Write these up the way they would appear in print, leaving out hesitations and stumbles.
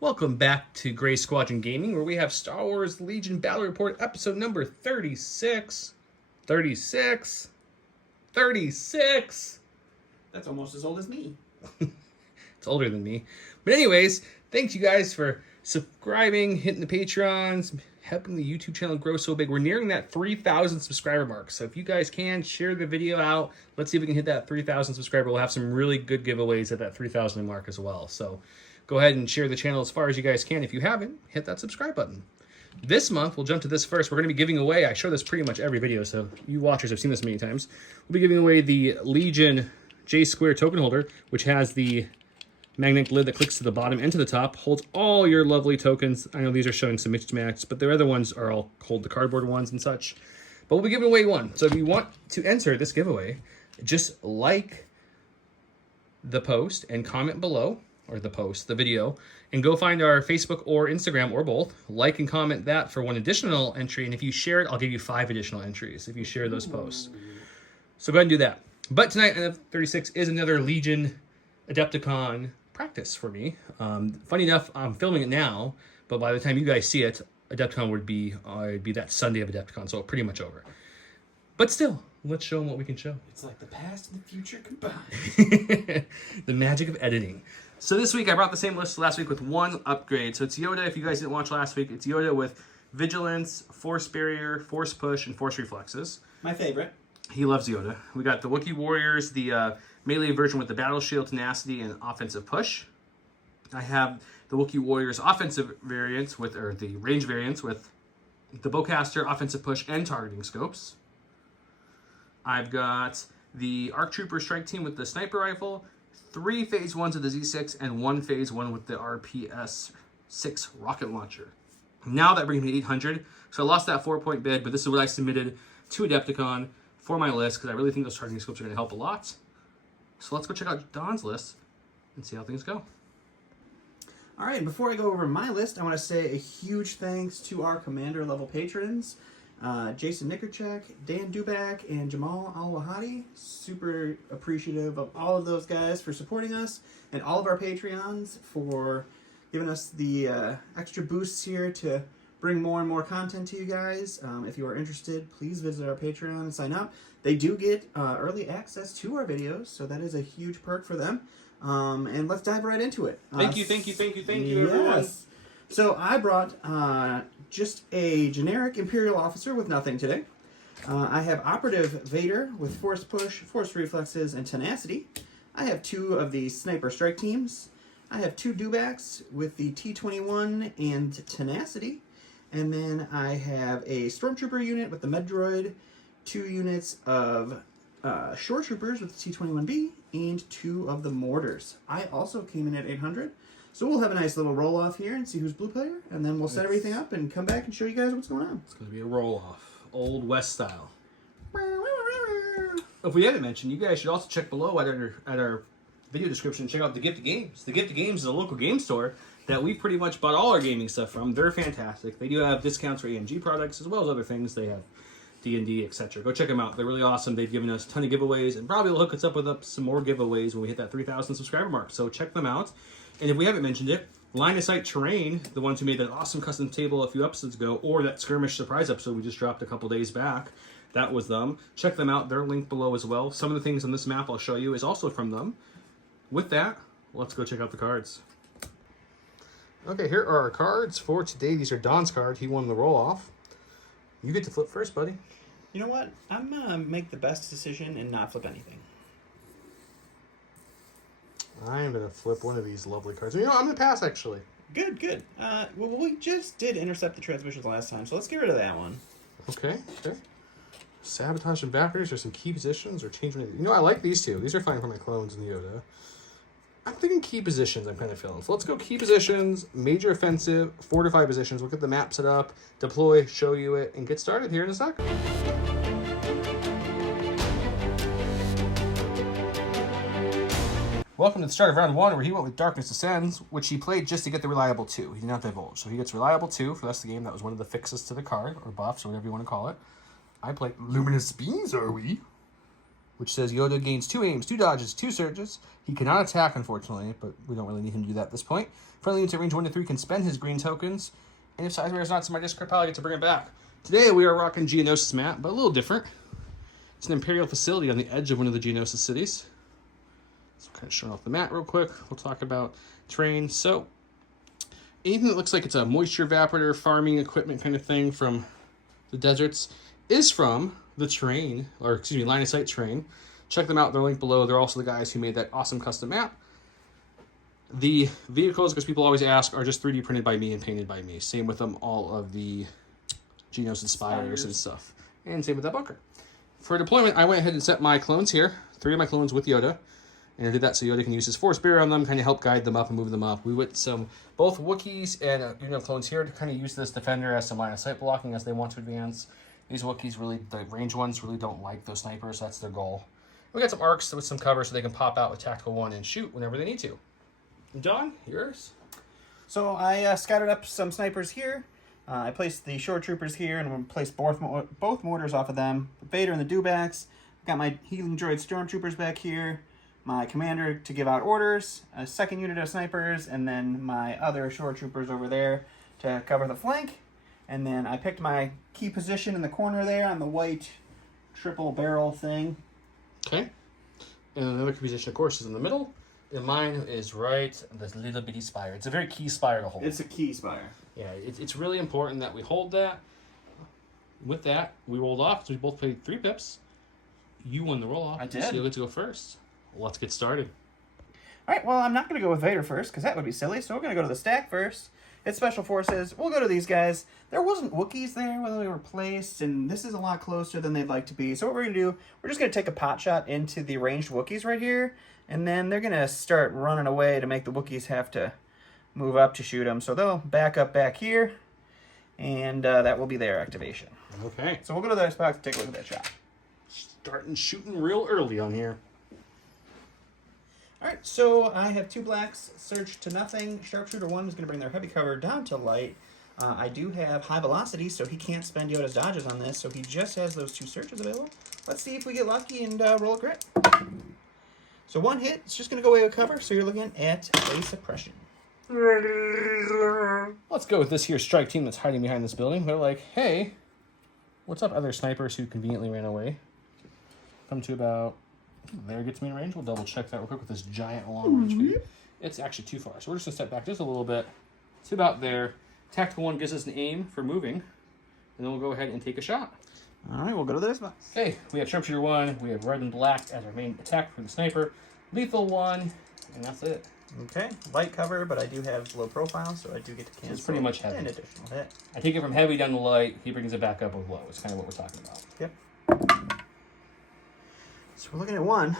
Welcome back to Gray Squadron Gaming, where we have Star Wars Legion Battle Report episode number 36. 36. 36. That's almost as old as me. It's older than me. But anyways, thanks you guys for subscribing, hitting the Patrons, helping the YouTube channel grow so big. We're nearing that 3,000 subscriber mark. So if you guys can, share the video out. Let's see if we can hit that 3,000 subscriber. We'll have some really good giveaways at that 3,000 mark as well. So go ahead and share the channel as far as you guys can. If you haven't, hit that subscribe button. This month, we'll jump to this first. We're going to be giving away, I show this pretty much every video, so you watchers have seen this many times. We'll be giving away the Legion J-Square token holder, which has the magnetic lid that clicks to the bottom and to the top, holds all your lovely tokens. I know these are showing some mismatch, but the other ones are all hold the cardboard ones and such. But we'll be giving away one. So if you want to enter this giveaway, just like the post and comment below, or the video, and go find our Facebook or Instagram or both. Like and comment that for one additional entry, and if you share it, I'll give you 5 additional entries if you share those posts. So go ahead and do that. But tonight, NF36 is another Legion Adepticon practice for me. Funny enough, I'm filming it now, but by the time you guys see it, Adepticon would be that Sunday of Adepticon, so pretty much over. But still, let's show them what we can show. It's like the past and the future combined. The magic of editing. So this week, I brought the same list last week with one upgrade. So it's Yoda. If you guys didn't watch last week, it's Yoda with Vigilance, Force Barrier, Force Push, and Force Reflexes. My favorite. He loves Yoda. We got the Wookiee Warriors, the melee version with the Battle Shield, Tenacity, and Offensive Push. I have the Wookiee Warriors offensive variants or the range variants with the Bowcaster, Offensive Push, and Targeting Scopes. I've got the ARC Trooper Strike Team with the Sniper Rifle, 3 Phase 1s of the Z6, and 1 Phase 1 with the RPS-6 rocket launcher. Now that brings me 800. So I lost that 4-point bid, but this is what I submitted to Adepticon for my list, because I really think those targeting scopes are going to help a lot. So let's go check out Don's list and see how things go. All right, before I go over my list, I want to say a huge thanks to our commander level patrons, Jason Nickerchek, Dan Duback, and Jamal Al-Wahadi. Super appreciative of all of those guys for supporting us, and all of our Patreons for giving us the extra boosts here to bring more and more content to you guys. If you are interested, please visit our Patreon and sign up. They do get early access to our videos, so that is a huge perk for them. And let's dive right into it. Thank you, everyone. So I brought just a generic Imperial officer with nothing today. I have Operative Vader with Force Push, Force Reflexes, and Tenacity. I have 2 of the Sniper Strike Teams. I have 2 dewbacks with the T-21 and Tenacity. And then I have a Stormtrooper unit with the Medroid, 2 units of Shore Troopers with the T-21B, and 2 of the Mortars. I also came in at 800. So we'll have a nice little roll-off here and see who's blue player, and then we'll set everything up and come back and show you guys what's going on. It's going to be a roll-off. Old West style. If we haven't mentioned, you guys should also check below at our video description and check out the Gift of Games. The Gift of Games is a local game store that we pretty much bought all our gaming stuff from. They're fantastic. They do have discounts for AMG products as well as other things. They have D&D, etc. Go check them out. They're really awesome. They've given us a ton of giveaways, and probably will hook us up with some more giveaways when we hit that 3,000 subscriber mark. So check them out. And if we haven't mentioned it, Line of Sight Terrain, the ones who made that awesome custom table a few episodes ago, or that Skirmish surprise episode we just dropped a couple days back, that was them. Check them out. They're linked below as well. Some of the things on this map I'll show you is also from them. With that, let's go check out the cards. Okay, here are our cards for today. These are Don's cards. He won the roll-off. You get to flip first, buddy. You know what? I'm going to make the best decision and not flip anything. I am going to flip one of these lovely cards. You know, I'm going to pass, actually. Good. Well, we just did intercept the transmissions last time, so let's get rid of that one. Okay. Sabotage and batteries, or some key positions, or change. You know, I like these 2. These are fine for my clones and Yoda. I'm thinking key positions I'm kind of feeling. So let's go key positions, major offensive, fortify positions. We'll get the map set up, deploy, show you it, and get started here in a sec. Welcome to the start of round 1, where he went with Darkness Ascends, which he played just to get the Reliable 2. He did not divulge. So he gets Reliable 2 for the rest of the game. That was one of the fixes to the card, or buffs, or whatever you want to call it. I played Luminous Beams, are we? which says Yoda gains 2 aims, 2 dodges, 2 surges. He cannot attack, unfortunately, but we don't really need him to do that at this point. Friendly units at range 1 to 3 can spend his green tokens, and if size bear is not in my discard pile, I get to bring it back. Today we are rocking Geonosis map, but a little different. It's an Imperial facility on the edge of one of the Geonosis cities. So kind of showing off the map real quick. We'll talk about terrain. So anything that looks like it's a moisture evaporator, farming equipment kind of thing from the deserts is from the terrain, or excuse me, line of sight terrain. Check them out. They're linked below. They're also the guys who made that awesome custom map. The vehicles, because people always ask, are just 3D printed by me and painted by me. Same with them, all of the Geonosis spires and stuff. And same with that bunker. For deployment, I went ahead and set my clones here. 3 of my clones with Yoda. And I did that so Yoda can use his Force Bear on them, kind of help guide them up and move them up. We went both Wookiees and clones here to kind of use this defender as some line of sight blocking as they want to advance. These Wookiees really, the range ones really don't like those snipers, so that's their goal. We got some arcs with some cover so they can pop out with Tactical 1 and shoot whenever they need to. John, yours? So I scouted up some snipers here. I placed the shore troopers here and placed both mortars off of them. The Vader and the dewbacks. Got my healing droid stormtroopers back here. My commander to give out orders, a second unit of snipers, and then my other shore troopers over there to cover the flank. And then I picked my key position in the corner there on the white triple barrel thing. Okay. And another key position, of course, is in the middle. And mine is right this little bitty spire. It's a very key spire to hold. It's a key spire. Yeah, it's really important that we hold that. With that, we rolled off, so we both played 3 pips. You won the roll-off. I did. So you get to go first. Let's get started. All right, well, I'm not going to go with Vader first, because that would be silly, so we're going to go to the stack first. It's Special Forces. We'll go to these guys. There wasn't Wookiees there when they were placed, and this is a lot closer than they'd like to be. So what we're going to do, we're just going to take a pot shot into the ranged Wookiees right here, and then they're going to start running away to make the Wookiees have to move up to shoot them. So they'll back up back here, and that will be their activation. Okay. So we'll go to the spot to take a look at that shot. Starting shooting real early on here. All right, so I have 2 blacks, surge to nothing. Sharpshooter 1 is going to bring their heavy cover down to light. I do have high velocity, so he can't spend Yoda's dodges on this, so he just has those 2 surges available. Let's see if we get lucky and roll a crit. So 1 hit, it's just going to go away with cover, so you're looking at a suppression. Let's go with this here strike team that's hiding behind this building. They're like, hey, what's up, other snipers who conveniently ran away? Come to about... There gets me in range. We'll double check that real quick with this giant long range view. It's actually too far, so we're just going to step back just a little bit. It's about there. Tactical 1 gives us an aim for moving, and then we'll go ahead and take a shot. All right, we'll go to this box. Okay, we have Sharpshooter 1, we have Red and Black as our main attack for the sniper, Lethal 1, and that's it. Okay, light cover, but I do have low profile, so I do get to cancel It's pretty much heavy. an additional hit. I take it from heavy down to light, he brings it back up with low. It's kind of what we're talking about. Yep. So we're looking at 1.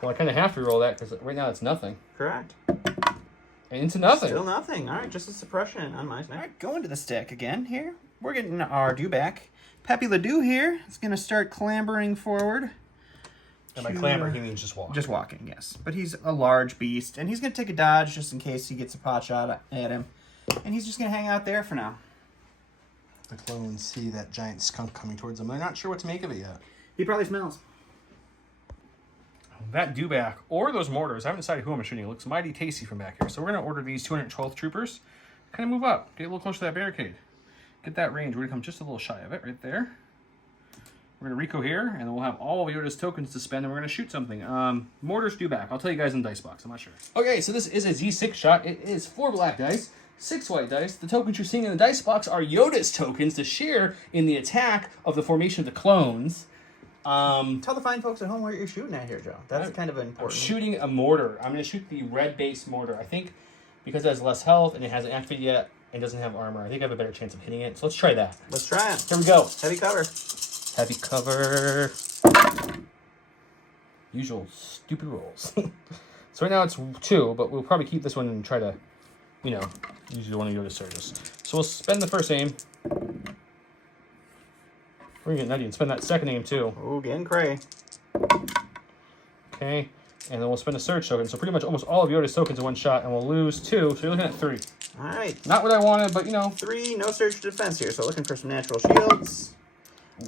Well, I kind of have to roll that because right now it's nothing. Correct. And into nothing. Still nothing. All right, just a suppression on my side. All right, going to the stack again here. We're getting our dewback. Peppy Ledoux here is going to start clambering forward. And by clamber, he means just walk. Just walking, yes. But he's a large beast, and he's going to take a dodge just in case he gets a pot shot at him. And he's just going to hang out there for now. The clones see that giant skunk coming towards them. They're not sure what to make of it yet. He probably smells. That dewback or those mortars, I haven't decided who I'm shooting. It looks mighty tasty from back here. So we're going to order these 212th troopers. Kind of move up. Get a little closer to that barricade. Get that range. We're going to come just a little shy of it right there. We're going to Rico here, and then we'll have all of Yoda's tokens to spend, and we're going to shoot something. Mortars dewback. I'll tell you guys in the dice box. I'm not sure. Okay, so this is a Z6 shot. It is 4 black dice, 6 white dice. The tokens you're seeing in the dice box are Yoda's tokens to share in the attack of the formation of the clones. Tell the fine folks at home where you're shooting at here, Joe. That's kind of important. I'm shooting a mortar. I'm going to shoot the red base mortar. I think because it has less health and it hasn't activated yet and doesn't have armor, I think I have a better chance of hitting it. So let's try that. Let's try it. Here we go. Heavy cover. Heavy cover. Usual stupid rolls. So right now it's 2, but we'll probably keep this one and try to, use the one of Yoda's surges. So we'll spend the first aim. We're going to get nutty and spend that second aim too. Oh, getting cray. Okay, and then we'll spend a surge token. So pretty much almost all of Yoda's tokens in one shot, and we'll lose 2. So you're looking at 3. All right. Not what I wanted, but 3, no surge to defense here. So looking for some natural shields.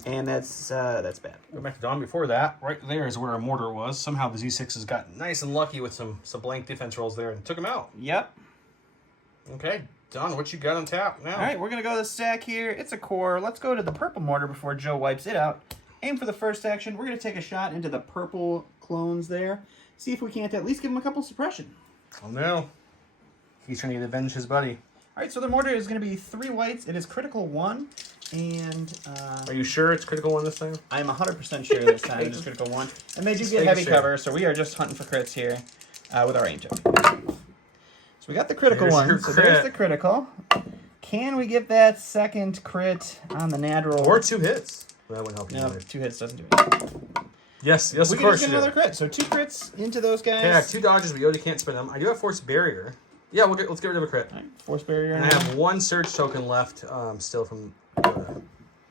And that's bad. Go back to Dawn before that. Right there is where our mortar was. Somehow the Z6s got nice and lucky with some blank defense rolls there and took them out. Yep. Okay, Don, what you got on tap now? All right, we're going to go to the stack here. It's a core. Let's go to the purple mortar before Joe wipes it out. Aim for the first action. We're going to take a shot into the purple clones there. See if we can't at least give him a couple suppression. Oh, no. He's trying to avenge his buddy. All right, so the mortar is going to be 3 whites. It is critical 1. And are you sure it's critical 1 this time? I'm 100% sure this time it's critical 1. And they do get heavy cover, so we are just hunting for crits here with our aim token. So we got the critical one. So there's the critical. Can we get that second crit on the natural? Or 2 hits. That wouldn't help you. No, 2 hits doesn't do it. Yes, of course. We can just get another crit. So 2 crits into those guys. Okay, I have 2 dodges, but Yoda can't spin them. I do have Force Barrier. Yeah, let's get rid of a crit. All right, Force Barrier. And I have 1 Surge token left still from Yoda,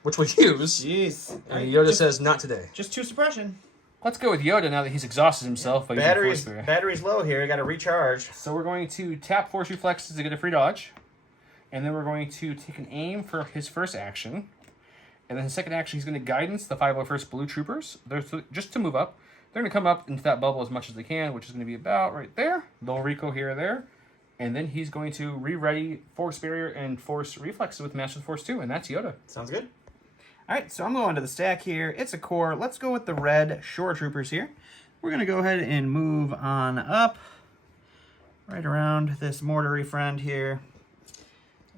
which we'll use. Jeez. And Yoda says, not today. Just 2 suppression. Let's go with Yoda now that he's exhausted himself. By Battery's low here. Got to recharge. So we're going to tap Force Reflexes to get a free dodge. And then we're going to take an aim for his first action. And then his second action, he's going to guidance the 501st Blue Troopers. They're just to move up. They're going to come up into that bubble as much as they can, which is going to be about right there. They'll Rico here or there. And then he's going to re-ready Force Barrier and Force Reflexes with Master Force 2. And that's Yoda. Sounds good. All right, so I'm going to the stack here. It's a core. Let's go with the red Shore Troopers here. We're going to go ahead and move on up right around this mortary friend here.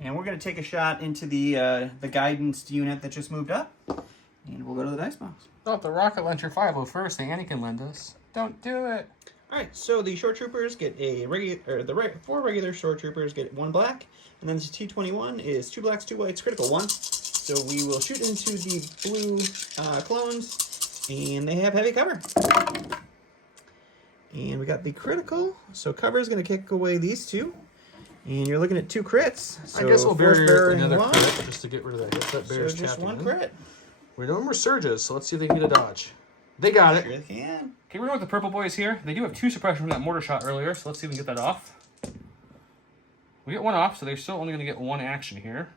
And we're going to take a shot into the guidance unit that just moved up. And we'll go to the dice box. Oh, the rocket launcher 501st, the Anakin lend us. Don't do it. All right, so the Shore Troopers get a regular, the 4 regular Shore Troopers get 1 black. And then the T-21 is 2 blacks, 2 whites, critical 1. So we will shoot into the blue clones, and they have heavy cover. And we got the critical, so cover is going to kick away these 2. And you're looking at 2 crits. So I guess we'll barrier another 1. crit just to get rid of that. That bear's so just 1 in. crit. We're doing more surges, so let's see if they can get a dodge. They got it. Sure they can. Okay, we're going with the purple boys here. They do have 2 suppression from that mortar shot earlier, so let's see if we can get that off. We get 1 off, so they're still only going to get 1 action here.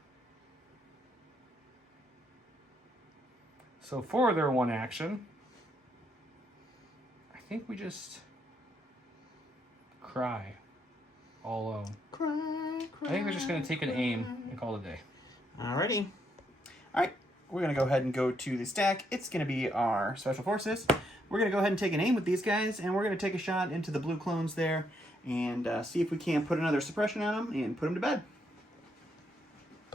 So for their 1 action, I think we just cry all alone. Cry. I think they're just going to take an aim and call it a day. Alrighty. Alright, we're going to go ahead and go to the stack. It's going to be our Special Forces. We're going to go ahead and take an aim with these guys, and we're going to take a shot into the blue clones there and see if we can put another suppression on them and put them to bed.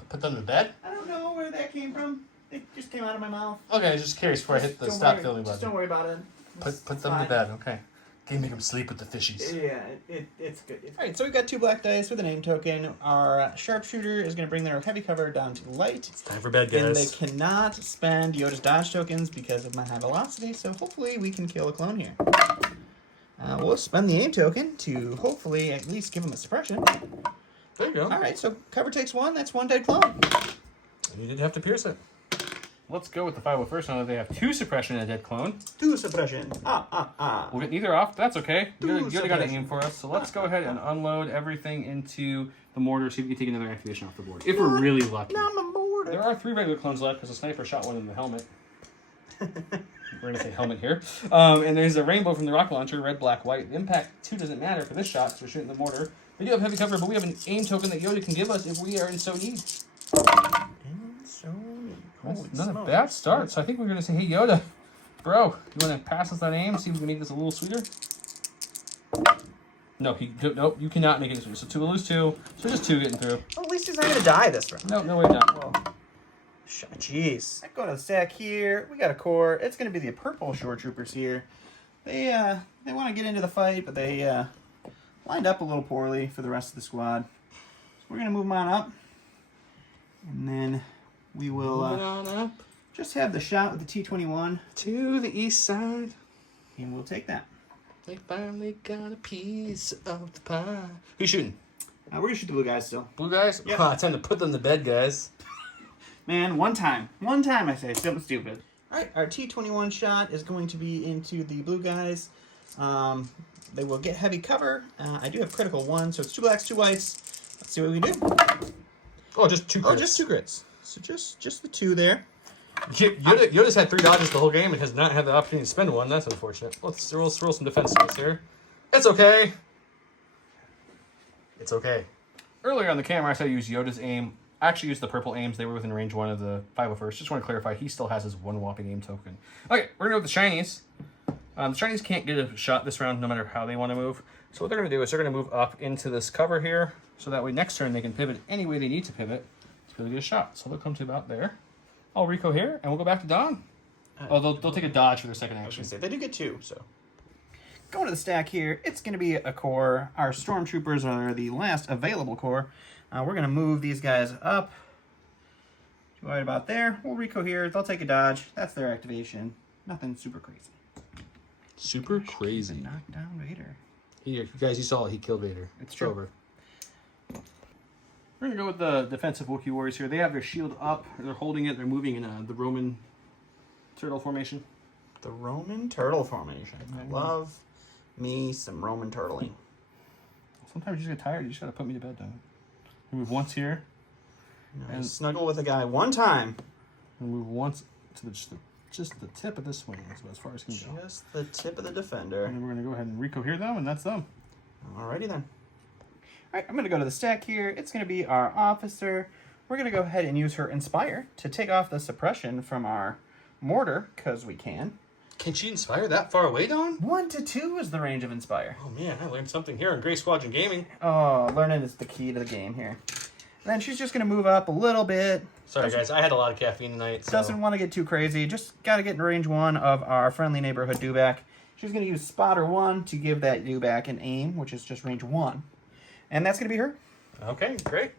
Put them to bed? I don't know where that came from. It just came out of my mouth. Okay, just curious before I hit the stop filming button. Just don't worry about it. Put them to bed, okay. Can you make them sleep with the fishies? Yeah, it's good. Alright, so we've got 2 black dice with a name token. Our sharpshooter is going to bring their heavy cover down to light. It's time for bed, guys. And they cannot spend Yoda's dodge tokens because of my high velocity, so hopefully we can kill a clone here. We'll spend the aim token to hopefully at least give him a suppression. There you go. Alright, so cover takes 1. That's 1 dead clone. And you didn't have to pierce it. Let's go with the 501st now that they have 2 suppression and a dead clone. 2 suppression. We'll get neither off. That's okay. You got to aim for us. So let's go ahead and Ah. unload everything into the mortar so we can take another activation off the board. If we're really lucky. Not my mortar. There are 3 regular clones left because the sniper shot 1 in the helmet. We're going to say helmet here. And there's a rainbow from the rocket launcher, red, black, white. The impact 2 doesn't matter for this shot, so we're shooting the mortar. We do have heavy cover, but we have an aim token that Yoda can give us if we are in so need. That's not a bad start. So I think we're going to say, hey, Yoda, bro, you want to pass us that aim, see if we can make this a little sweeter? No, nope, you cannot make it sweeter. So we'll lose 2. So just 2 getting through. Well, at least he's not going to die this round. No way not. Well, jeez. I go to the stack here. We got a core. It's going to be the purple Shore Troopers here. They want to get into the fight, but they lined up a little poorly for the rest of the squad. So we're going to move them on up. And then we will just have the shot with the T-21. To the east side. And we'll take that. They finally got a piece of the pie. Who's shooting? We're going to shoot the blue guys still. Blue guys? Yep. Time to put them to bed, guys. Man, one time I say something stupid. All right, our T-21 shot is going to be into the blue guys. They will get heavy cover. I do have critical 1, so it's 2 blacks, 2 whites. Let's see what we can do. Oh, just 2 crits. Oh, just 2 crits. So just the 2 there. Yoda's had 3 dodges the whole game and has not had the opportunity to spend one. That's unfortunate. Let's roll some defense dice here. It's okay. It's okay. Earlier on the camera, I said I used Yoda's aim. I actually used the purple aims. They were within range 1 of the 501st. Just want to clarify, he still has his 1 whopping aim token. Okay, we're going to go with the Chinese. The Chinese can't get a shot this round no matter how they want to move. So what they're going to do is they're going to move up into this cover here. So that way next turn they can pivot any way they need to pivot to be able to get a shot. So they'll come to about there. I'll Rico here, and we'll go back to Don. They'll take a dodge for their second action. I was gonna say, they do get 2, so. Going to the stack here, it's going to be a core. Our stormtroopers are the last available core. We're going to move these guys up to right about there. We'll Rico here. They'll take a dodge. That's their activation. Nothing super crazy. Super crazy. Knock down Vader. You guys, you saw it. He killed Vader. It's true. over. We're going to go with the defensive Wookiee warriors here. They have their shield up. They're holding it. They're moving in the Roman turtle formation. The Roman turtle formation. I love me some Roman turtling. Sometimes you just get tired. You just got to put me to bed, don't you? We move once here. And snuggle with a guy one time. And move once to just the tip of this wing, so as far as can go. Just the tip of the defender. And then we're going to go ahead and Rico here, though, and that's them. Alrighty then. All right, I'm going to go to the stack here. It's going to be our officer. We're going to go ahead and use her Inspire to take off the suppression from our mortar, because we can. Can she inspire that far away, Don? 1 to 2 is the range of Inspire. Oh man, I learned something here on Gray Squadron Gaming. Oh, learning is the key to the game here. And then she's just going to move up a little bit. Sorry guys, I had a lot of caffeine tonight. So. Doesn't want to get too crazy. Just got to get in range 1 of our friendly neighborhood dewback. She's going to use Spotter 1 to give that dewback an aim, which is just range 1. And that's going to be her. Okay, great.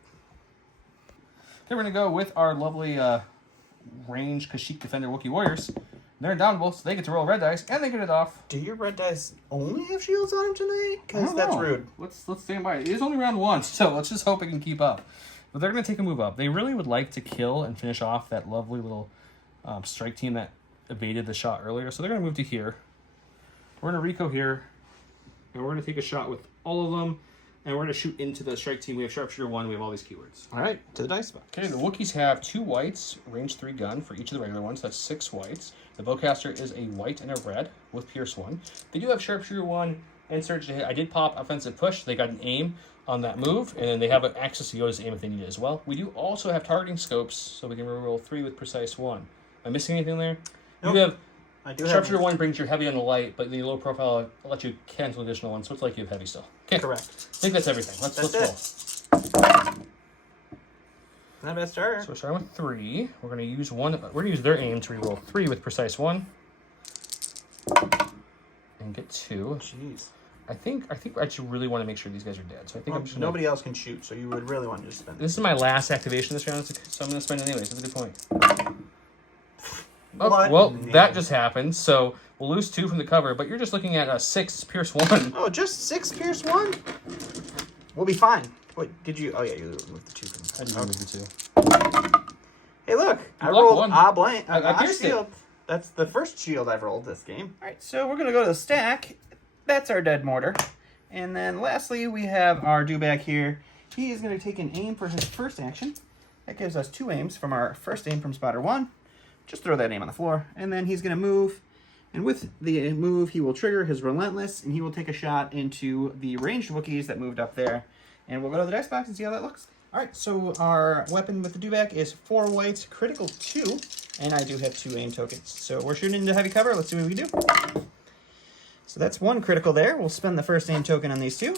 Then we're going to go with our lovely range Kashyyyk Defender Wookiee Warriors. They're downable, so they get to roll red dice, and they get it off. Do your red dice only have shields on them tonight? I Because don't that's know. rude. Let's stand by. It is only round 1, so let's just hope it can keep up. But they're going to take a move up. They really would like to kill and finish off that lovely little strike team that evaded the shot earlier. So they're going to move to here. We're going to Rico here, and we're going to take a shot with all of them, and we're going to shoot into the strike team. We have Sharpshooter 1. We have all these keywords. Alright, to the dice box. Okay, the Wookiees have 2 whites, range 3 gun for each of the regular ones. That's 6 whites. The Bowcaster is a white and a red with Pierce 1. They do have Sharpshooter 1 and Surge to hit. I did pop Offensive Push. They got an aim on that move, and then they have access to Yoda's aim if they need it as well. We do also have targeting scopes, so we can roll 3 with Precise 1. Am I missing anything there? Nope. You have I do Sharpshooter have 1 brings you heavy on the light, but the low profile will let you cancel additional ones, so it's like you have heavy still. Okay. Correct. I think that's everything. Let's roll. Not bad start. So we're starting with 3. We're going to use one. We're going to use their aim to reroll 3 with Precise 1. And get 2. Jeez. I think I actually really want to make sure these guys are dead. So I think I'm just Nobody else can shoot, so you would really want to just spend. This is my last activation this round, so I'm going to spend it anyways. That's a good point. Oh, well, that just happened. So we'll lose 2 from the cover, but you're just looking at a 6 Pierce 1. Oh, just 6 Pierce 1? We'll be fine. What did you? Oh yeah, you moved the 2 from the I did move the 2. Hey, look! I blocked rolled one. a blank. I A pierced it. shield. That's the first shield I've rolled this game. All right, so we're going to go to the stack. That's our dead mortar. And then lastly, we have our dewback here. He is going to take an aim for his first action. That gives us 2 aims from our first aim from Spotter 1. Just throw that aim on the floor. And then he's going to move. And with the move, he will trigger his Relentless, and he will take a shot into the ranged Wookiees that moved up there. And we'll go to the dice box and see how that looks. All right, so our weapon with the dewback is 4 whites, critical 2. And I do have 2 aim tokens. So we're shooting into heavy cover. Let's see what we can do. So that's 1 critical there. We'll spend the first aim token on these 2.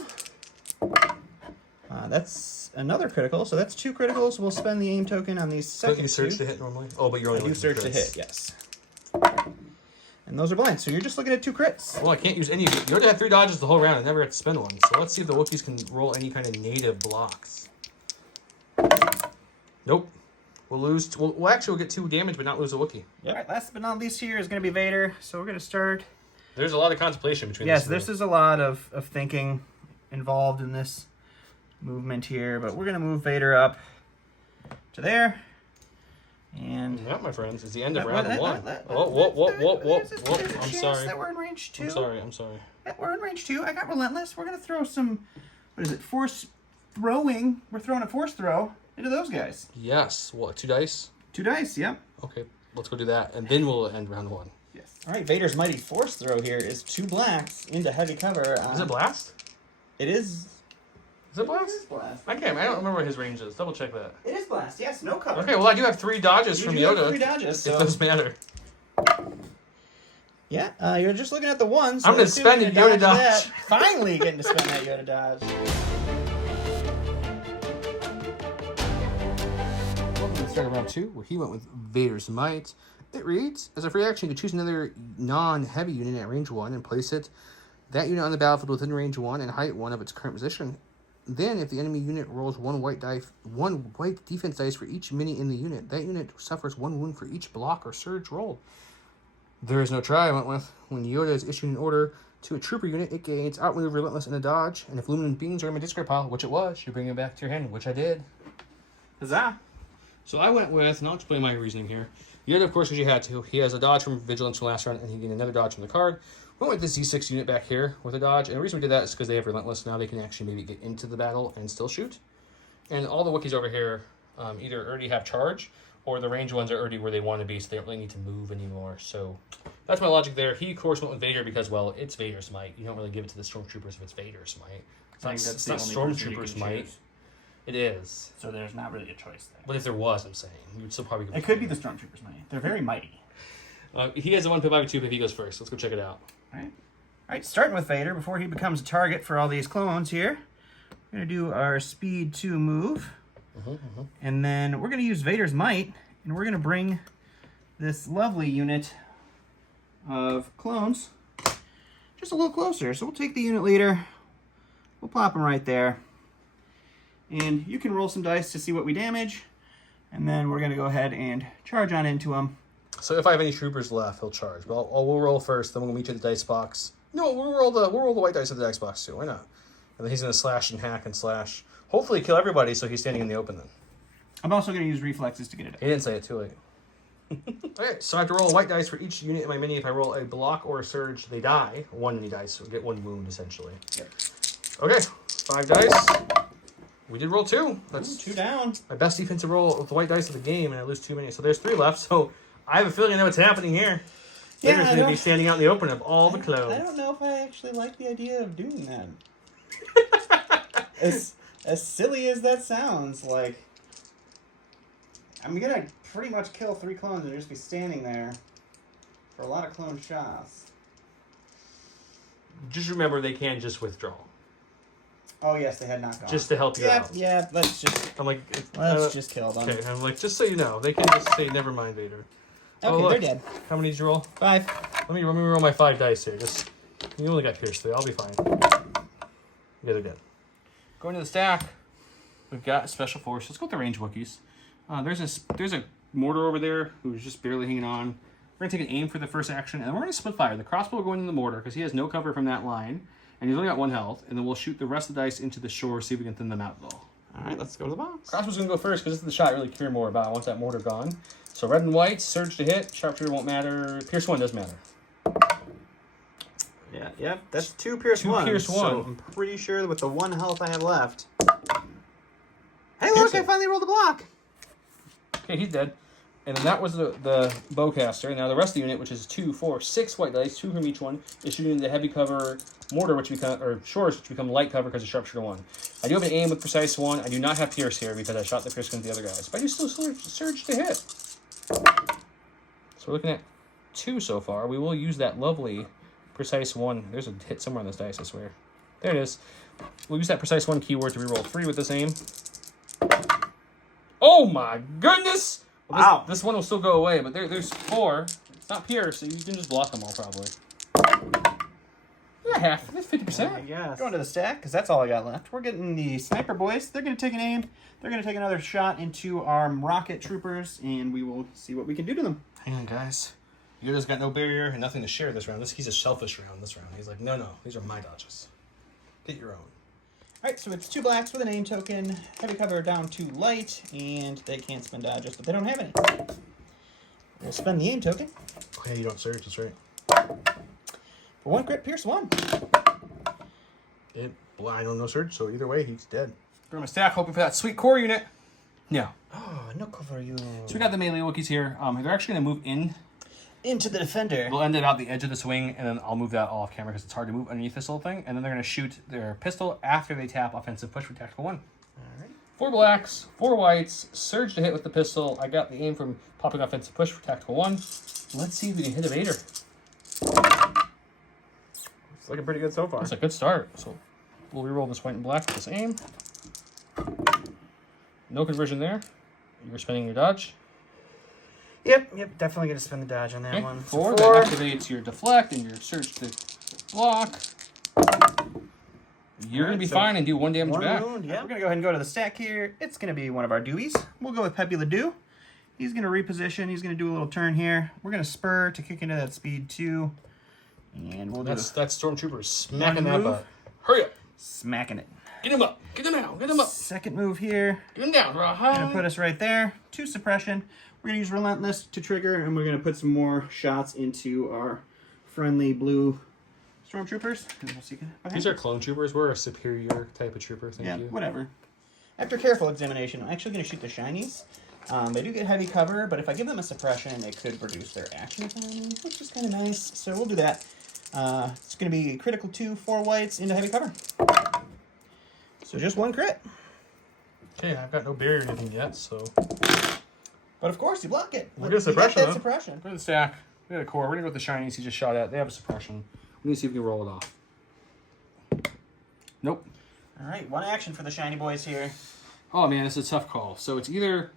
That's another critical. So that's 2 criticals. We'll spend the aim token on these second 2. You search to hit normally? Oh, but you're only I do looking search for to crits. hit, yes. And those are blank. So you're just looking at 2 crits. Well, I can't use any of it. You already had 3 dodges the whole round. I never had to spend one. So let's see if the Wookiees can roll any kind of native blocks. Nope. We'll lose. We'll actually get 2 damage, but not lose a Wookiee. All right, last but not least here is going to be Vader. So we're going to start. There's a lot of contemplation between Yes, this. this is a lot of thinking involved in this movement here, but we're going to move Vader up to there. And That, my friends, is the end of That- round that- 1. that- Whoa. there's a I'm chance sorry. that we're in range 2. I'm sorry. We're in range 2. I got Relentless. We're going to throw some, what is it, force throwing. We're throwing a force throw into those guys. Yes. What, 2 dice? 2 dice, yep. Okay. let's go do that, and then we'll end round 1. Yes. All right, Vader's mighty force throw here is 2 blacks into heavy cover. Is it blast? It is. Is it blast? It is blast. I don't remember what his range is. Double check that. It is blast. Yes, no cover. Okay, well I do have 3 dodges from Yoda. 3 dodges. So. It does matter. Yeah, you're just looking at the ones. So I'm gonna spend a Yoda dodge. Finally getting to spend that Yoda dodge. Welcome to the start of round 2, where he went with Vader's Might. It reads, as a free action, you can choose another non-heavy unit at range 1 and place that unit on the battlefield within range 1 and height 1 of its current position. Then, if the enemy unit rolls one white defense dice for each mini in the unit, that unit suffers 1 wound for each block or surge rolled. There is no try, I went with. When Yoda is issuing an order to a trooper unit, it gains outmove, relentless, and a dodge. And if luminant beings are in my discard pile, which it was, you bring it back to your hand, which I did. Huzzah! So I went with, and I'll explain my reasoning here. Yoda, of course, because you had to. He has a dodge from Vigilance from last round, and he gained another dodge from the card. Went with the Z6 unit back here with a dodge, and the reason we did that is because they have Relentless. Now they can actually maybe get into the battle and still shoot. And all the Wookiees over here either already have charge, or the range ones are already where they want to be, so they don't really need to move anymore. So that's my logic there. He, of course, went with Vader because, well, it's Vader's Might. You don't really give it to the Stormtroopers if it's Vader's Might. It's not Stormtroopers' Might. It is. So there's not really a choice there. But if there was, I'm saying, you would still probably go. It could be the Stormtroopers' Might. They're very mighty. He has a 1/5/2 if he goes first. Let's go check it out. All right, starting with Vader, before he becomes a target for all these clones here, we're going to do our speed 2 move. And then we're going to use Vader's Might, and we're going to bring this lovely unit of clones just a little closer. So we'll take the unit leader, we'll plop him right there, and you can roll some dice to see what we damage, and then we're going to go ahead and charge on into him. So if I have any troopers left, he'll charge. But we'll roll first, then we'll meet you at the dice box. No, we'll roll the white dice at the dice box too. Why not? And then he's going to slash and hack and slash. Hopefully kill everybody so he's standing in the open then. I'm also going to use reflexes to get it up. He didn't say it, too late. Okay, so I have to roll a white dice for each unit in my mini. If I roll a block or a surge, they die. 1 mini dice, so get 1 wound essentially. Yep. Okay, 5 dice. We did roll 2. That's 2 down. my best defensive roll with the white dice of the game, and I lose 2 mini. So there's 3 left. So I have a feeling I know what's happening here. Yeah, Vader's going to be standing out in the open of all the clones. I don't know if I actually like the idea of doing that. As silly as that sounds, like, I'm gonna pretty much kill 3 clones and just be standing there for a lot of clone shots. Just remember, they can just withdraw. Oh yes, they had knocked off. Just to help you out. Yeah, let's just just kill them. Okay, I'm like, just so you know, they can just say, never mind, Vader. Okay, they're dead. How many did you roll? 5. Let me roll my 5 dice here. Just, you only got pierced 3. I'll be fine. Yeah, they're dead. Going to the stack, we've got Special Force. Let's go with the range Wookiees. There's a mortar over there who's just barely hanging on. We're going to take an aim for the first action, and then we're going to split fire. The crossbow will go into the mortar because he has no cover from that line, and he's only got 1 health, and then we'll shoot the rest of the dice into the shore, see if we can thin them out at all. All right, let's go to the box. Crossbow's going to go first because this is the shot I really care more about. I want that mortar gone. So red and white, surge to hit, sharpshooter won't matter, pierce 1 does matter. Yeah, that's 2 pierce 1. 2 pierce 1. So I'm pretty sure that with the 1 health I have left. Hey, look, I finally rolled a block. Okay, he's dead. And then that was the bowcaster. Now the rest of the unit, which is 2, 4, 6 white dice, 2 from each one, is shooting into heavy cover mortar, which become shores, which become light cover because of sharpshooter 1. I do have an aim with precise 1. I do not have pierce here because I shot the pierce against the other guys, but I do still surge to hit. So we're looking at 2 so far. We will use that lovely precise 1. There's a hit somewhere on this dice, I swear. There it is. We'll use that precise 1 keyword to reroll 3 with this aim. Oh my goodness! Well, Wow. This one will still go away, but there's 4. It's not pierce, so you can just block them all probably. Yeah, half. That's 50%. I guess. Going to the stack, because that's all I got left. We're getting the sniper boys. They're going to take an aim. They're going to take another shot into our rocket troopers, and we will see what we can do to them. Hang on, guys. Yoda's got no barrier and nothing to share this round. He's a selfish round this round. He's like, no, these are my dodges. Get your own. All right, so it's 2 blacks with a name token, heavy cover down to light, and they can't spend dodges, but they don't have any. We'll spend the aim token. Oh, yeah, you don't surge, that's right. For 1 crit, pierce 1. Well, I don't know surge, so either way, he's dead. Throw him a stack, hoping for that sweet core unit. No. Oh, no cover you. So we got the melee Wookiees here. They're actually going to move in. Into the defender. We'll end it out the edge of the swing, and then I'll move that all off camera because it's hard to move underneath this little thing. And then they're going to shoot their pistol after they tap offensive push for tactical 1. All right. 4 blacks, 4 whites, surge to hit with the pistol. I got the aim from popping offensive push for tactical 1. Let's see if we can hit a Vader. It's looking pretty good so far. That's a good start. So we'll reroll this white and black with this aim. No conversion there. You're spending your dodge. Yep, definitely gonna spend the dodge on that Okay, one. 4. So That activates your deflect and your surge to block. You're going to be fine and do 1 damage back. Wound, yeah. We're gonna go ahead and go to the stack here. It's gonna be one of our doobies. We'll go with Pepe the Dew. He's gonna reposition. He's gonna do a little turn here. We're gonna spur to kick into that speed 2. And we'll That's Stormtroopers smacking One that move. butt. Hurry up. smacking it. Get him up. Get him out. Get him up. Second move here. Get him down. Gonna put us right there. 2 suppression. We're gonna use Relentless to trigger, and we're gonna put some more shots into our friendly blue stormtroopers. And we'll see behind. These are clone troopers. We're a superior type of trooper. Thank Yeah, you. whatever. After careful examination, I'm actually gonna shoot the shinies. They do get heavy cover, but if I give them a suppression, it could reduce their action time, which is kind of nice. So we'll do that. It's going to be critical 2, 4 whites into heavy cover. So just 1 crit. Okay, I've got no barrier or anything yet, so. But of course, you block it. We'll get You suppression, that though. suppression. We're in the stack. We got a core. We're going to go with the shinies he just shot at. They have a suppression. We need to see if we can roll it off. Nope. All right, 1 action for the shiny boys here. Oh, man, this is a tough call. So it's either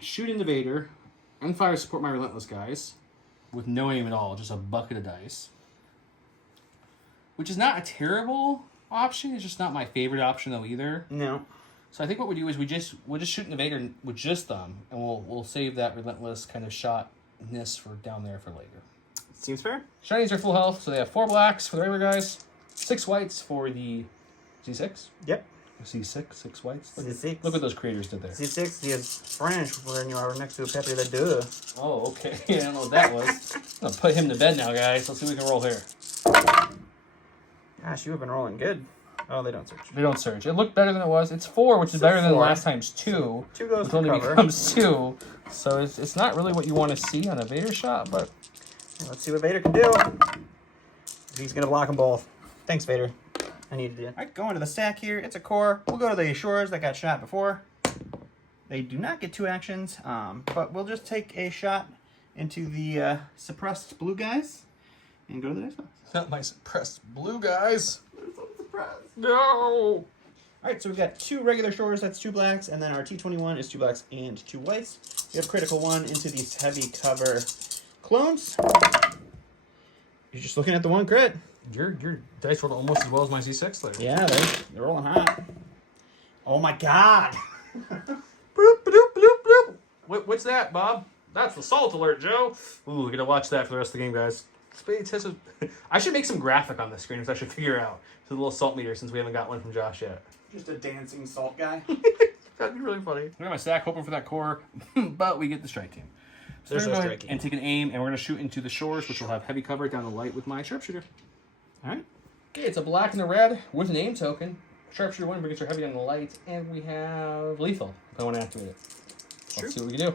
shoot into Vader and fire support my Relentless guys with no aim at all, just a bucket of dice. Which is not a terrible option. It's just not my favorite option, though, either. No. So I think what we do is we'll just shoot into Vader with just them, and we'll save that Relentless kind of shotness for down there for later. Seems fair. Shinies are full health, so they have 4 blacks for the regular guys, 6 whites for the Z6. Yep. C6, 6 whites. Z6. Look what those creators did there. Z6 is French when you are next to a Pepe the Deux. Oh, okay. I don't know what that was. I'm going to put him to bed now, guys. Let's see what we can roll here. Gosh, you have been rolling good. Oh, they don't search. They don't surge. It looked better than it was. It's 4, which is better than 4. last time's 2. 2 goes Which for only cover. becomes 2. So it's not really what you want to see on a Vader shot, but... Let's see what Vader can do. He's going to block them both. Thanks, Vader. I needed it. All right, going to the stack here. It's a core. We'll go to the shores that got shot before. They do not get 2 actions, but we'll just take a shot into the suppressed blue guys and go to the next box. Not my suppressed blue guys. Suppressed. No! All right, so we've got 2 regular shores. That's 2 blacks, and then our T21 is 2 blacks and 2 whites. We have critical 1 into these heavy cover clones. You're just looking at the 1 crit. Your dice rolled almost as well as my Z6 there. Yeah, they're rolling hot. Oh my god! Bloop, bloop, bloop, bloop. What's that, Bob? That's the salt alert, Joe. Ooh, we're gonna watch that for the rest of the game, guys. I should make some graphic on the screen, which I should figure out. It's a little salt meter since we haven't got one from Josh yet. Just a dancing salt guy. That'd be really funny. We're gonna stack hoping for that core, but we get the strike team. So There's we're no gonna go ahead strike team. and take an aim, and we're gonna shoot into the shores, which will have heavy cover down the light with my sharpshooter. All right. Okay, it's a black and a red with an aim token. Sharpshooter 1 brings our heavy down the light, and we have lethal if I want to activate it. Let's see what we can do.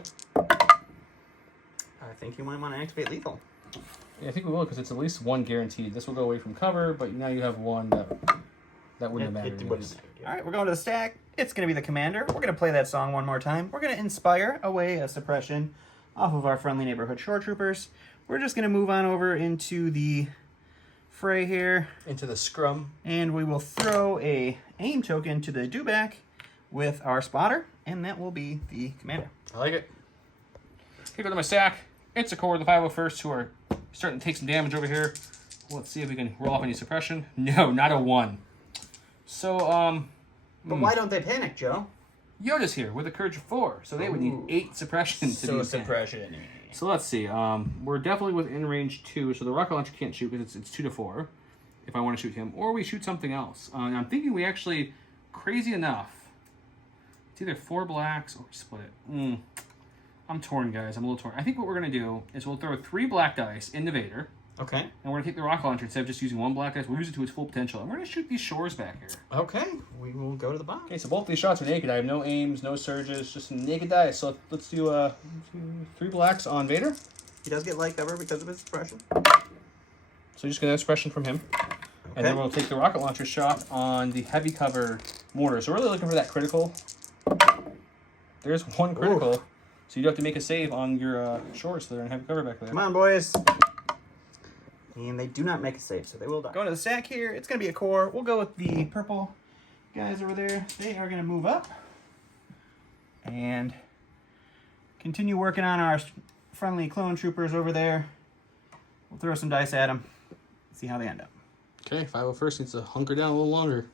I think you might want to activate lethal. Yeah, I think we will because it's at least 1 guaranteed. This will go away from cover, but now you have 1 that wouldn't have mattered. anyways. All right, we're going to the stack. It's going to be the commander. We're going to play that song one more time. We're going to inspire away a suppression off of our friendly neighborhood shore troopers. We're just going to move on over into the fray here, Into the scrum. and we will throw a aim token to the dewback with our spotter, and that will be the commander. I like it. Okay, go to my stack. It's a core of the 501st who are starting to take some damage over here. Let's see if we can roll off any suppression. No, not a 1. So, But why don't they panic, Joe? Yoda's here with a courage of 4, so they would need 8 suppression to do that. suppression. So let's see. We're definitely within range 2, so the rocket launcher can't shoot because it's 2 to 4. If I want to shoot him, or we shoot something else. I'm thinking we actually, crazy enough, it's either 4 blacks or we split it. I'm torn, guys. I'm a little torn. I think what we're gonna do is we'll throw 3 black dice into Vader. Okay. And we're going to take the rocket launcher instead of just using one black dice. We'll use it to its full potential. And we're going to shoot these shores back here. Okay. We will go to the box. Okay, so both these shots are naked. I have no aims, no surges, just naked dice. So let's do 3 blacks on Vader. He does get light cover because of his expression. So just get an expression from him. Okay. And then we'll take the rocket launcher shot on the heavy cover mortar. So we're really looking for that critical. There's one critical. Ooh. So you do have to make a save on your shores so they're in heavy cover back there. Come on, boys. And they do not make a save, so they will die. Going to the stack here, it's going to be a core. We'll go with the purple guys over there. They are going to move up and continue working on our friendly clone troopers over there. We'll throw some dice at them, see how they end up. Okay, 501st needs to hunker down a little longer.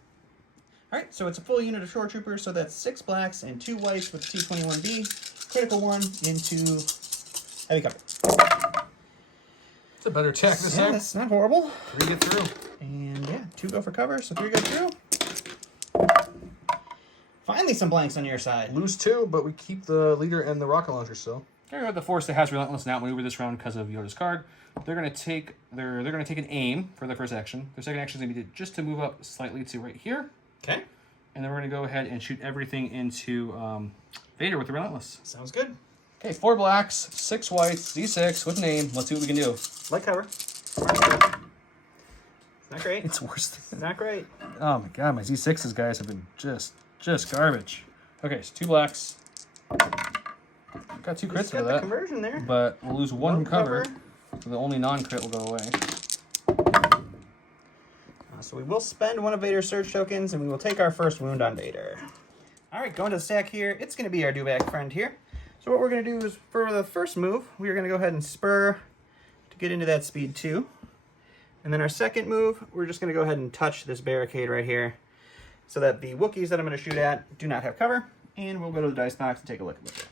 All right, so it's a full unit of shore troopers, so that's 6 blacks and 2 whites with T21B. Critical 1 into heavy cover. It's a better attack this time. That's not horrible. 3 get through. And yeah, 2 go for cover, so 3 go through. Finally some blanks on your side. Lose 2, but we keep the leader and the rocket launcher still. Here we have the force that has relentless and outmaneuver this round because of Yoda's card. They're gonna take an aim for their first action. Their second action is gonna be just to move up slightly to right here. Okay. And then we're gonna go ahead and shoot everything into Vader with the relentless. Sounds good. Okay, 4 blacks, 6 whites, D6 with an aim. Let's see what we can do. Light cover. It's not great. It's worse. It's not great. Oh my god, my Z6s guys have been just garbage. Okay, so 2 blacks. Got 2 crits for that. Conversion there. But we'll lose 1 cover. So the only non-crit will go away. So we will spend one of Vader's surge tokens, and we will take our first wound on Vader. All right, going to the stack here. It's going to be our dewback friend here. So what we're going to do is, for the first move, we are going to go ahead and spur to get into that speed 2. And then our second move, we're just going to go ahead and touch this barricade right here so that the Wookiees that I'm going to shoot at do not have cover. And we'll go to the dice box and take a look at it.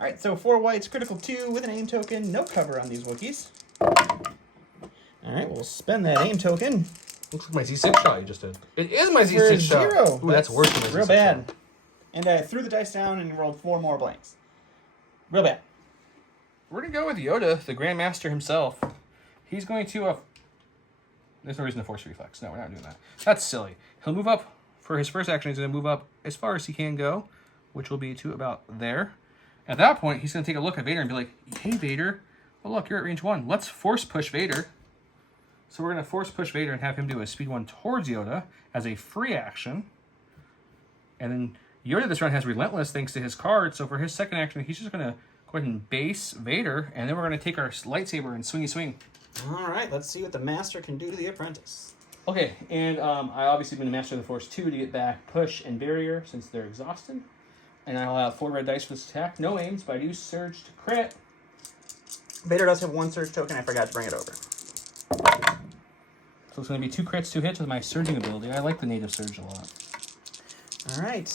All right, so 4 whites, critical 2 with an aim token. No cover on these Wookiees. All right, we'll spend that aim token. Looks like my Z6 shot you just did. It is my Z6 shot. 0. Ooh, that's worse than my Z6 real bad. shot. And I threw the dice down and rolled 4 more blanks. Real bad. We're going to go with Yoda, the Grandmaster himself. He's going to... There's no reason to force reflex. No, we're not doing that. That's silly. He'll move up. For his first action, he's going to move up as far as he can go, which will be to about there. At that point, he's going to take a look at Vader and be like, hey, Vader. Well, look, you're at range 1. Let's force push Vader. So we're going to force push Vader and have him do a speed 1 towards Yoda as a free action. And then Yoda this round has Relentless thanks to his card. So for his second action, he's just going to go ahead and base Vader. And then we're going to take our lightsaber and swingy swing. All right, let's see what the master can do to the apprentice. Okay, and I obviously been a master of the Force 2 to get back push and barrier since they're exhausted. And I'll have 4 red dice for this attack. No aims, but I do surge to crit. Vader does have 1 surge token. I forgot to bring it over. So it's going to be 2 crits, 2 hits with my surging ability. I like the native surge a lot. All right.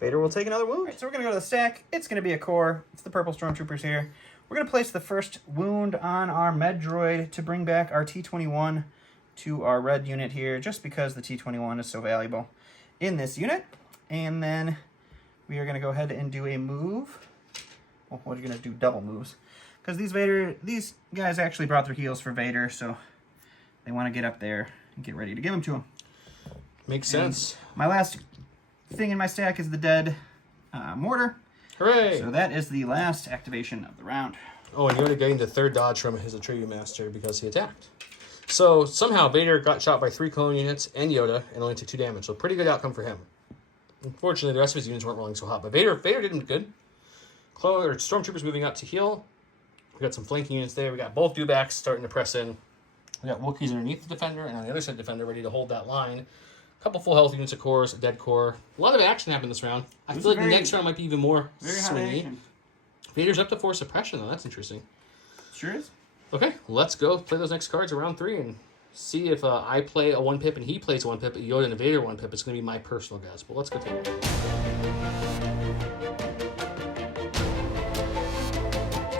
Vader will take another wound. All right, so we're going to go to the stack. It's going to be a core. It's the purple stormtroopers here. We're going to place the first wound on our med droid to bring back our T21 to our red unit here, just because the T21 is so valuable in this unit. And then we are going to go ahead and do a move. Well, what are you going to do? Double moves. Because these guys actually brought their heals for Vader, so they want to get up there and get ready to give them to him. Makes sense. And my last thing in my stack is the dead mortar. Hooray! So that is the last activation of the round. Oh, and Yoda gained the 3rd dodge from his Atreyu Master because he attacked. So somehow Vader got shot by 3 clone units and Yoda and only took 2 damage. So pretty good outcome for him. Unfortunately, the rest of his units weren't rolling so hot. But Vader did him good. Stormtroopers moving up to heal. We got some flanking units there. We got both dewbacks starting to press in. We got Wookiees underneath the defender and on the other side defender ready to hold that line. A couple full health units of cores, a dead core. A lot of action happened this round. I feel like the next round might be even more swingy. Vader's up to 4 suppression though. That's interesting. Sure is. Okay, let's go play those next cards of round 3 and see if I play a 1-pip and he plays a 1-pip, Yoda and a Vader 1-pip. It's going to be my personal guess, but let's go take it.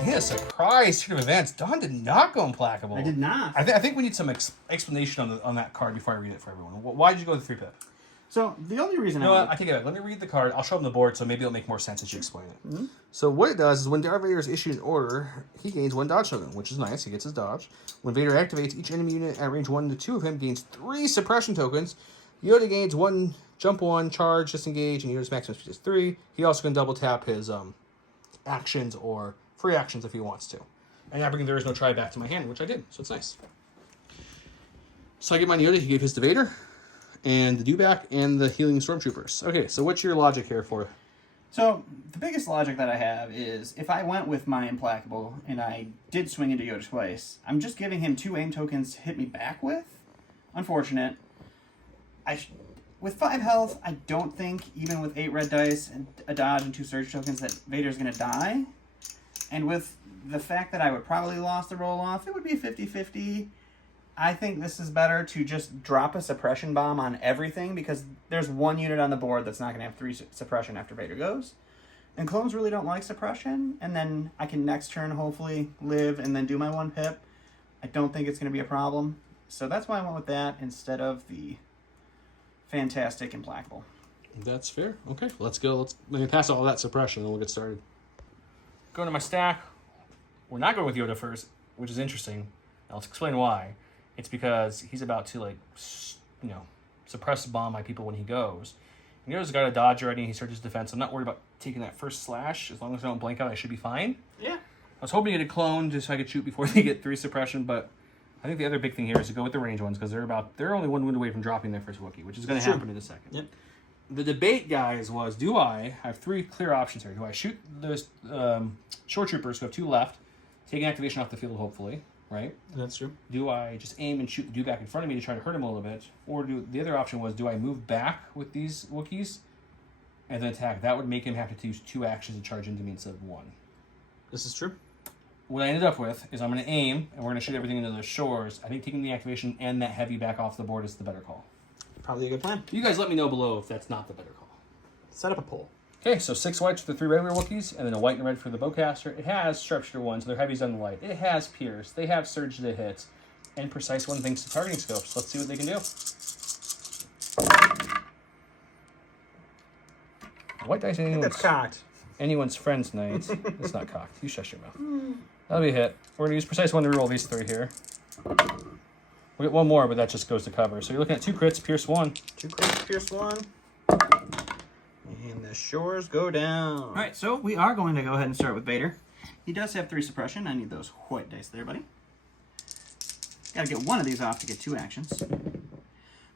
Yeah, surprise turn of events. Dawn did not go implacable. I did not. I think we need some explanation on that card before I read it for everyone. Why did you go with the 3-pip? So the only reason You know what? I take it back. Let me read the card. I'll show them the board, so maybe it'll make more sense as you explain it. So what it does is when Darth Vader is issued an order, he gains 1 dodge token, which is nice. He gets his dodge. When Vader activates, each enemy unit at range 1 to 2 of him gains 3 suppression tokens. Yoda gains 1 jump 1, charge, disengage, and Yoda's maximum speed is 3. He also can double tap his actions or free actions if he wants to. And I bring There Is No Try back to my hand, which I did, so it's nice. So I get my Yoda. He gave his to Vader. And the dewback and the healing stormtroopers. Okay, so what's your logic here for? So the biggest logic that I have is if I went with my implacable and I did swing into Yoda's place, I'm just giving him 2 aim tokens to hit me back with. Unfortunate. With 5 health, I don't think even with 8 red dice and a dodge and 2 surge tokens that Vader's gonna die. And with the fact that I would probably lost the roll off, it would be 50-50. I think this is better to just drop a suppression bomb on everything because there's 1 unit on the board that's not going to have 3 suppression after Vader goes. And clones really don't like suppression, and then I can next turn hopefully live and then do my 1 pip. I don't think it's going to be a problem. So that's why I went with that instead of the fantastic implacable. That's fair. Okay, let's go. Let me pass all that suppression and we'll get started. Going to my stack. We're not going with Yoda first, which is interesting. I'll explain why. It's because he's about to, suppress bomb my people when he goes. And Yoda's got a dodge already, and he starts his defense. I'm not worried about taking that first slash. As long as I don't blank out, I should be fine. Yeah. I was hoping to get a clone just so I could shoot before they get 3 suppression, but I think the other big thing here is to go with the range ones, because they're only 1 wound away from dropping their first Wookiee, which is going to happen in a second. Yep. The debate, guys, was do I have 3 clear options here? Do I shoot those shore troopers who have 2 left, take an activation off the field, hopefully, right? That's true. Do I just aim and shoot the dewback in front of me to try to hurt him a little bit? Or the other option was, do I move back with these Wookiees and then attack? That would make him have to use 2 actions to charge into me instead of 1. This is true. What I ended up with is I'm going to aim, and we're going to shoot everything into the shores. I think taking the activation and that heavy back off the board is the better call. Probably a good plan. You guys let me know below if that's not the better call. Set up a poll. Okay, so 6 whites for the 3 regular Wookiees, and then a white and red for the bowcaster. It has sharpshooter 1, so they're heavies on the light. It has pierce. They have surge to hit, and precise 1 thanks to targeting scopes. Let's see what they can do. White dice ain't That's cocked. anyone's friend's night. It's not cocked. You shush your mouth. That'll be a hit. We're going to use precise 1 to reroll these 3 here. We get 1 more, but that just goes to cover. So you're looking at 2 crits, pierce 1. 2 crits, pierce 1. And the shores go down. All right, so we are going to go ahead and start with Vader. He does have 3 suppression. I need those white dice there, buddy. Got to get 1 of these off to get 2 actions.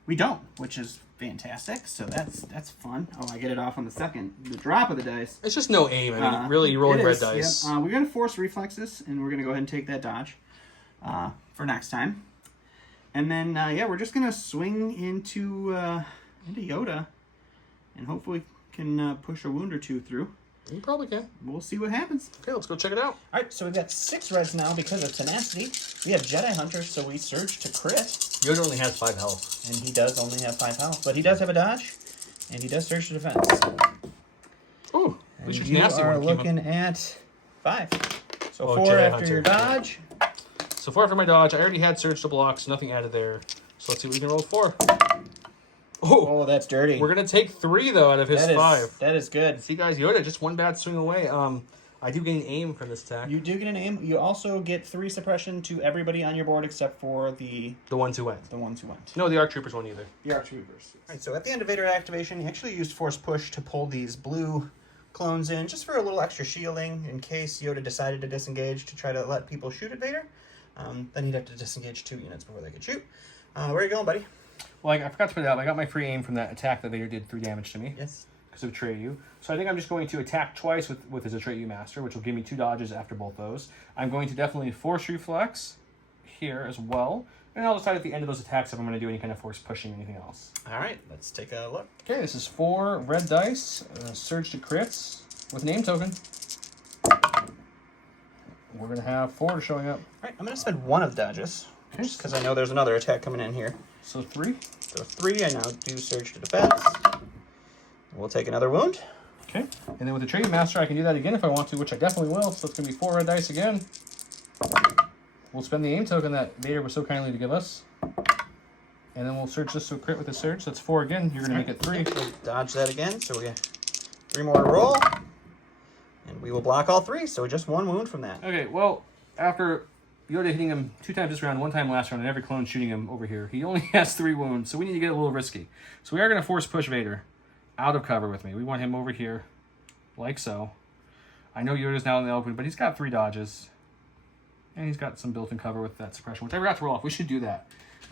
We don't, which is fantastic. So that's fun. Oh, I get it off on the drop of the dice. It's just no aim. I mean, really, you're rolling red dice. Yep. We're going to force reflexes, and we're going to go ahead and take that dodge for next time. And then, we're just going to swing into Yoda, and hopefully can push a wound or 2 through. You probably can. We'll see what happens. Okay, let's go check it out. All right, so we've got 6 reds now because of tenacity. We have Jedi Hunter, so we surge to crit. Yoda only has 5 health. And he does only have 5 health, but he does have a dodge, and he does surge to defense. Ooh, at least You nasty are one came up. looking at 5. So Oh, 4 Jedi after Hunter. your dodge. So 4 after my dodge. I already had surge to block, so nothing added there. So let's see what we can roll 4. Oh, that's dirty. We're going to take 3, though, out of his 5. That is good. See, guys, Yoda, just 1 bad swing away. I do gain aim from this attack. You do get an aim. You also get 3 suppression to everybody on your board except for the ones who went. ones who went. No, the ARC Troopers won't either. The ARC Troopers. All right, so at the end of Vader activation, he actually used Force Push to pull these blue clones in, just for a little extra shielding in case Yoda decided to disengage to try to let people shoot at Vader. Then he'd have to disengage 2 units before they could shoot. Where are you going, buddy? Well, I forgot to put it out. I got my free aim from that attack that Vader did 3 damage to me. Yes. Because of Atreyu. So I think I'm just going to attack twice with his Atreyu Master, which will give me 2 dodges after both those. I'm going to definitely Force Reflex here as well. And I'll decide at the end of those attacks if I'm going to do any kind of force pushing or anything else. All right, let's take a look. Okay, this is 4 red dice. Surge to crits with name token. We're going to have 4 showing up. All right, I'm going to spend 1 of dodges. Okay. Just because I know there's another attack coming in here. So 3. So 3, I now do surge to defense. We'll take another wound. Okay. And then with the Trading Master, I can do that again if I want to, which I definitely will. So it's going to be 4 red dice again. We'll spend the aim token that Vader was so kindly to give us. And then we'll search this to a crit with a surge. So that's 4 again. You're going to make it 3. We'll dodge that again. So we get 3 more to roll. And we will block all 3. So just 1 wound from that. Okay, well, after Yoda hitting him 2 times this round, 1 time last round, and every clone shooting him over here, he only has 3 wounds. So we need to get a little risky. So we are going to force push Vader out of cover with me. We want him over here, like so. I know Yoda's now in the open, but he's got 3 dodges. And he's got some built-in cover with that suppression, which I forgot to roll off. We should do that.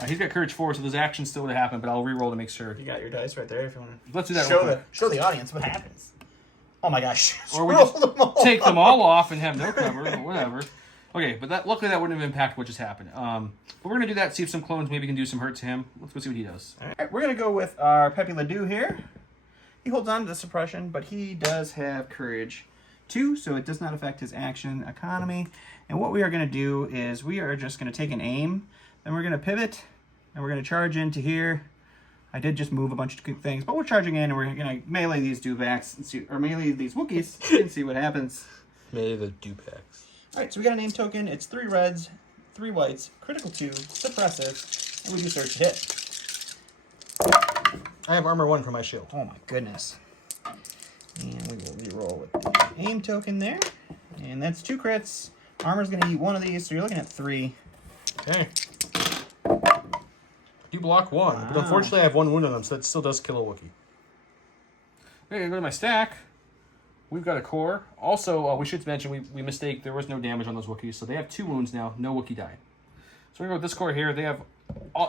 He's got courage 4, so those actions still would have happened, but I'll re-roll to make sure. You got your dice right there if you want to. Let's do that real quick. Show the audience what happens. Oh my gosh. Or we just take them all off and have no cover, or whatever. Okay, but luckily that wouldn't have impacted what just happened. But we're going to do that, see if some clones maybe can do some hurt to him. Let's go see what he does. All right, we're going to go with our Pepe Ledoux here. He holds on to the suppression, but he does have courage 2, so it does not affect his action economy. And what we are going to do is we are just going to take an aim, then we're going to pivot, and we're going to charge into here. I did just move a bunch of things, but we're charging in, and we're going to melee these dewbacks, and see, or melee these Wookiees, and see what happens. Melee the dewbacks. All right, so we got a name token. It's 3 reds, 3 whites, critical 2, suppressive, and we do search to hit. I have armor 1 for my shield. Oh my goodness. And we will re-roll with the aim token there. And that's 2 crits. Armor's going to eat 1 of these, so you're looking at 3. Okay. You block 1, Wow. but unfortunately I have 1 wound on them, so that still does kill a Wookiee. Okay, I go to my stack. We've got a core. Also, we should mention we mistake. There was no damage on those Wookiees, so they have 2 wounds now. No Wookiee died. So we're going to go with this core here. They have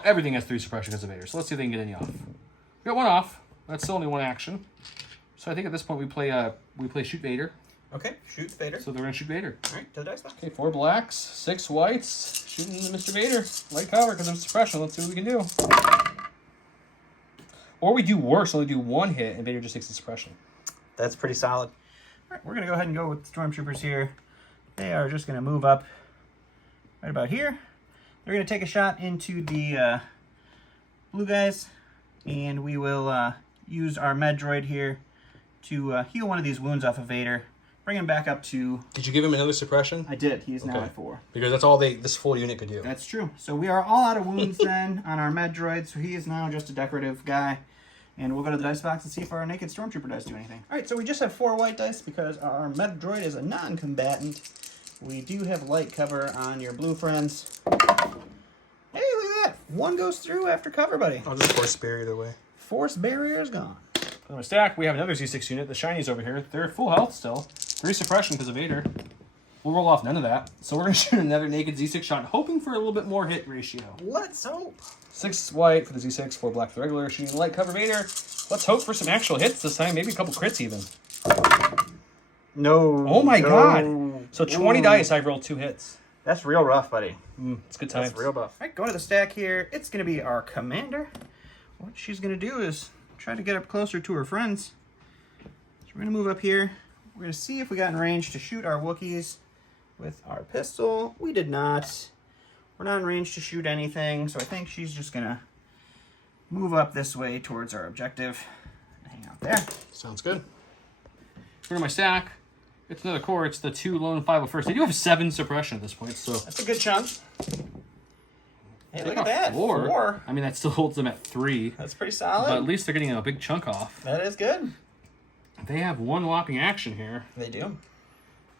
everything has 3 suppression because of Vader. So let's see if they can get any off. We got 1 off. That's still only 1 action. So I think at this point we play shoot Vader. Okay, shoot Vader. So they're going to shoot Vader. All right, to the dice box. Okay, 4 blacks, 6 whites. Shooting into Mr. Vader. Light cover because of suppression. Let's see what we can do. Or we do worse, only do 1 hit, and Vader just takes the suppression. That's pretty solid. All right, we're going to go ahead and go with the Stormtroopers here. They are just going to move up right about here. They're going to take a shot into the blue guys, and we will use our med droid here to heal 1 of these wounds off of Vader. Bring him back up to... Did you give him another suppression? I did. He's now Okay. at 4. Because that's all this full unit could do. That's true. So we are all out of wounds then on our med droid, so he is now just a decorative guy. And we'll go to the dice box and see if our naked stormtrooper dice do anything. All right, so we just have 4 white dice because our med droid is a non-combatant. We do have light cover on your blue friends. Hey, look at that. 1 goes through after cover, buddy. I'll just force barrier either way. Force barrier is gone. On my stack, we have another Z6 unit. The shinies over here. They're full health still. 3 suppression because of Vader. We'll roll off none of that. So we're going to shoot another naked Z6 shot, hoping for a little bit more hit ratio. Let's hope. 6 white for the Z6, 4 black for the regular. Shooting light cover Vader. Let's hope for some actual hits this time. Maybe a couple crits even. No. Oh my no. God. So 20 dice, I've rolled 2 hits. That's real rough, buddy. It's good times. That's real rough. All right, going to the stack here. It's going to be our commander. What she's going to do is try to get up closer to her friends. So we're going to move up here. We're going to see if we got in range to shoot our Wookiees with our pistol. We did not. We're not in range to shoot anything, so I think she's just going to move up this way towards our objective. Hang out there. Sounds good. Go to my stack. It's another core. It's the 2 lone 501st. They do have 7 suppression at this point, so... That's a good chunk. Hey, They look got at that. 4. I mean, that still holds them at 3. That's pretty solid. But at least they're getting a big chunk off. That is good. They have 1 whopping action here. They do.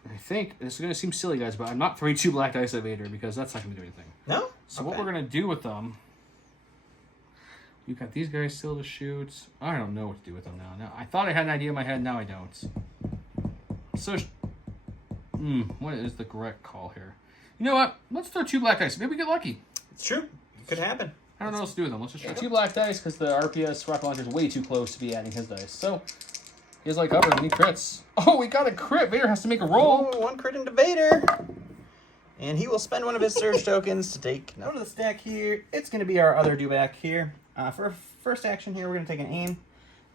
I think this is going to seem silly, guys, but I'm not throwing 2 black dice at Vader because that's not going to do anything. No? So what we're going to do with them... We've got these guys still to shoot. I don't know what to do with them now. I thought I had an idea in my head. Now I don't. So... what is the correct call here? You know what? Let's throw 2 black dice. Maybe we get lucky. It's true. It could happen. I don't know what to do with them. Let's just try 2 black dice because the RPS rocket launcher is way too close to be adding his dice. So, he has like cover. We need crits. Oh, we got a crit. Vader has to make a roll. Oh, 1 crit into Vader. And he will spend 1 of his surge tokens to take... Go to the stack here. It's going to be our other dewback here. For our first action here, we're going to take an aim.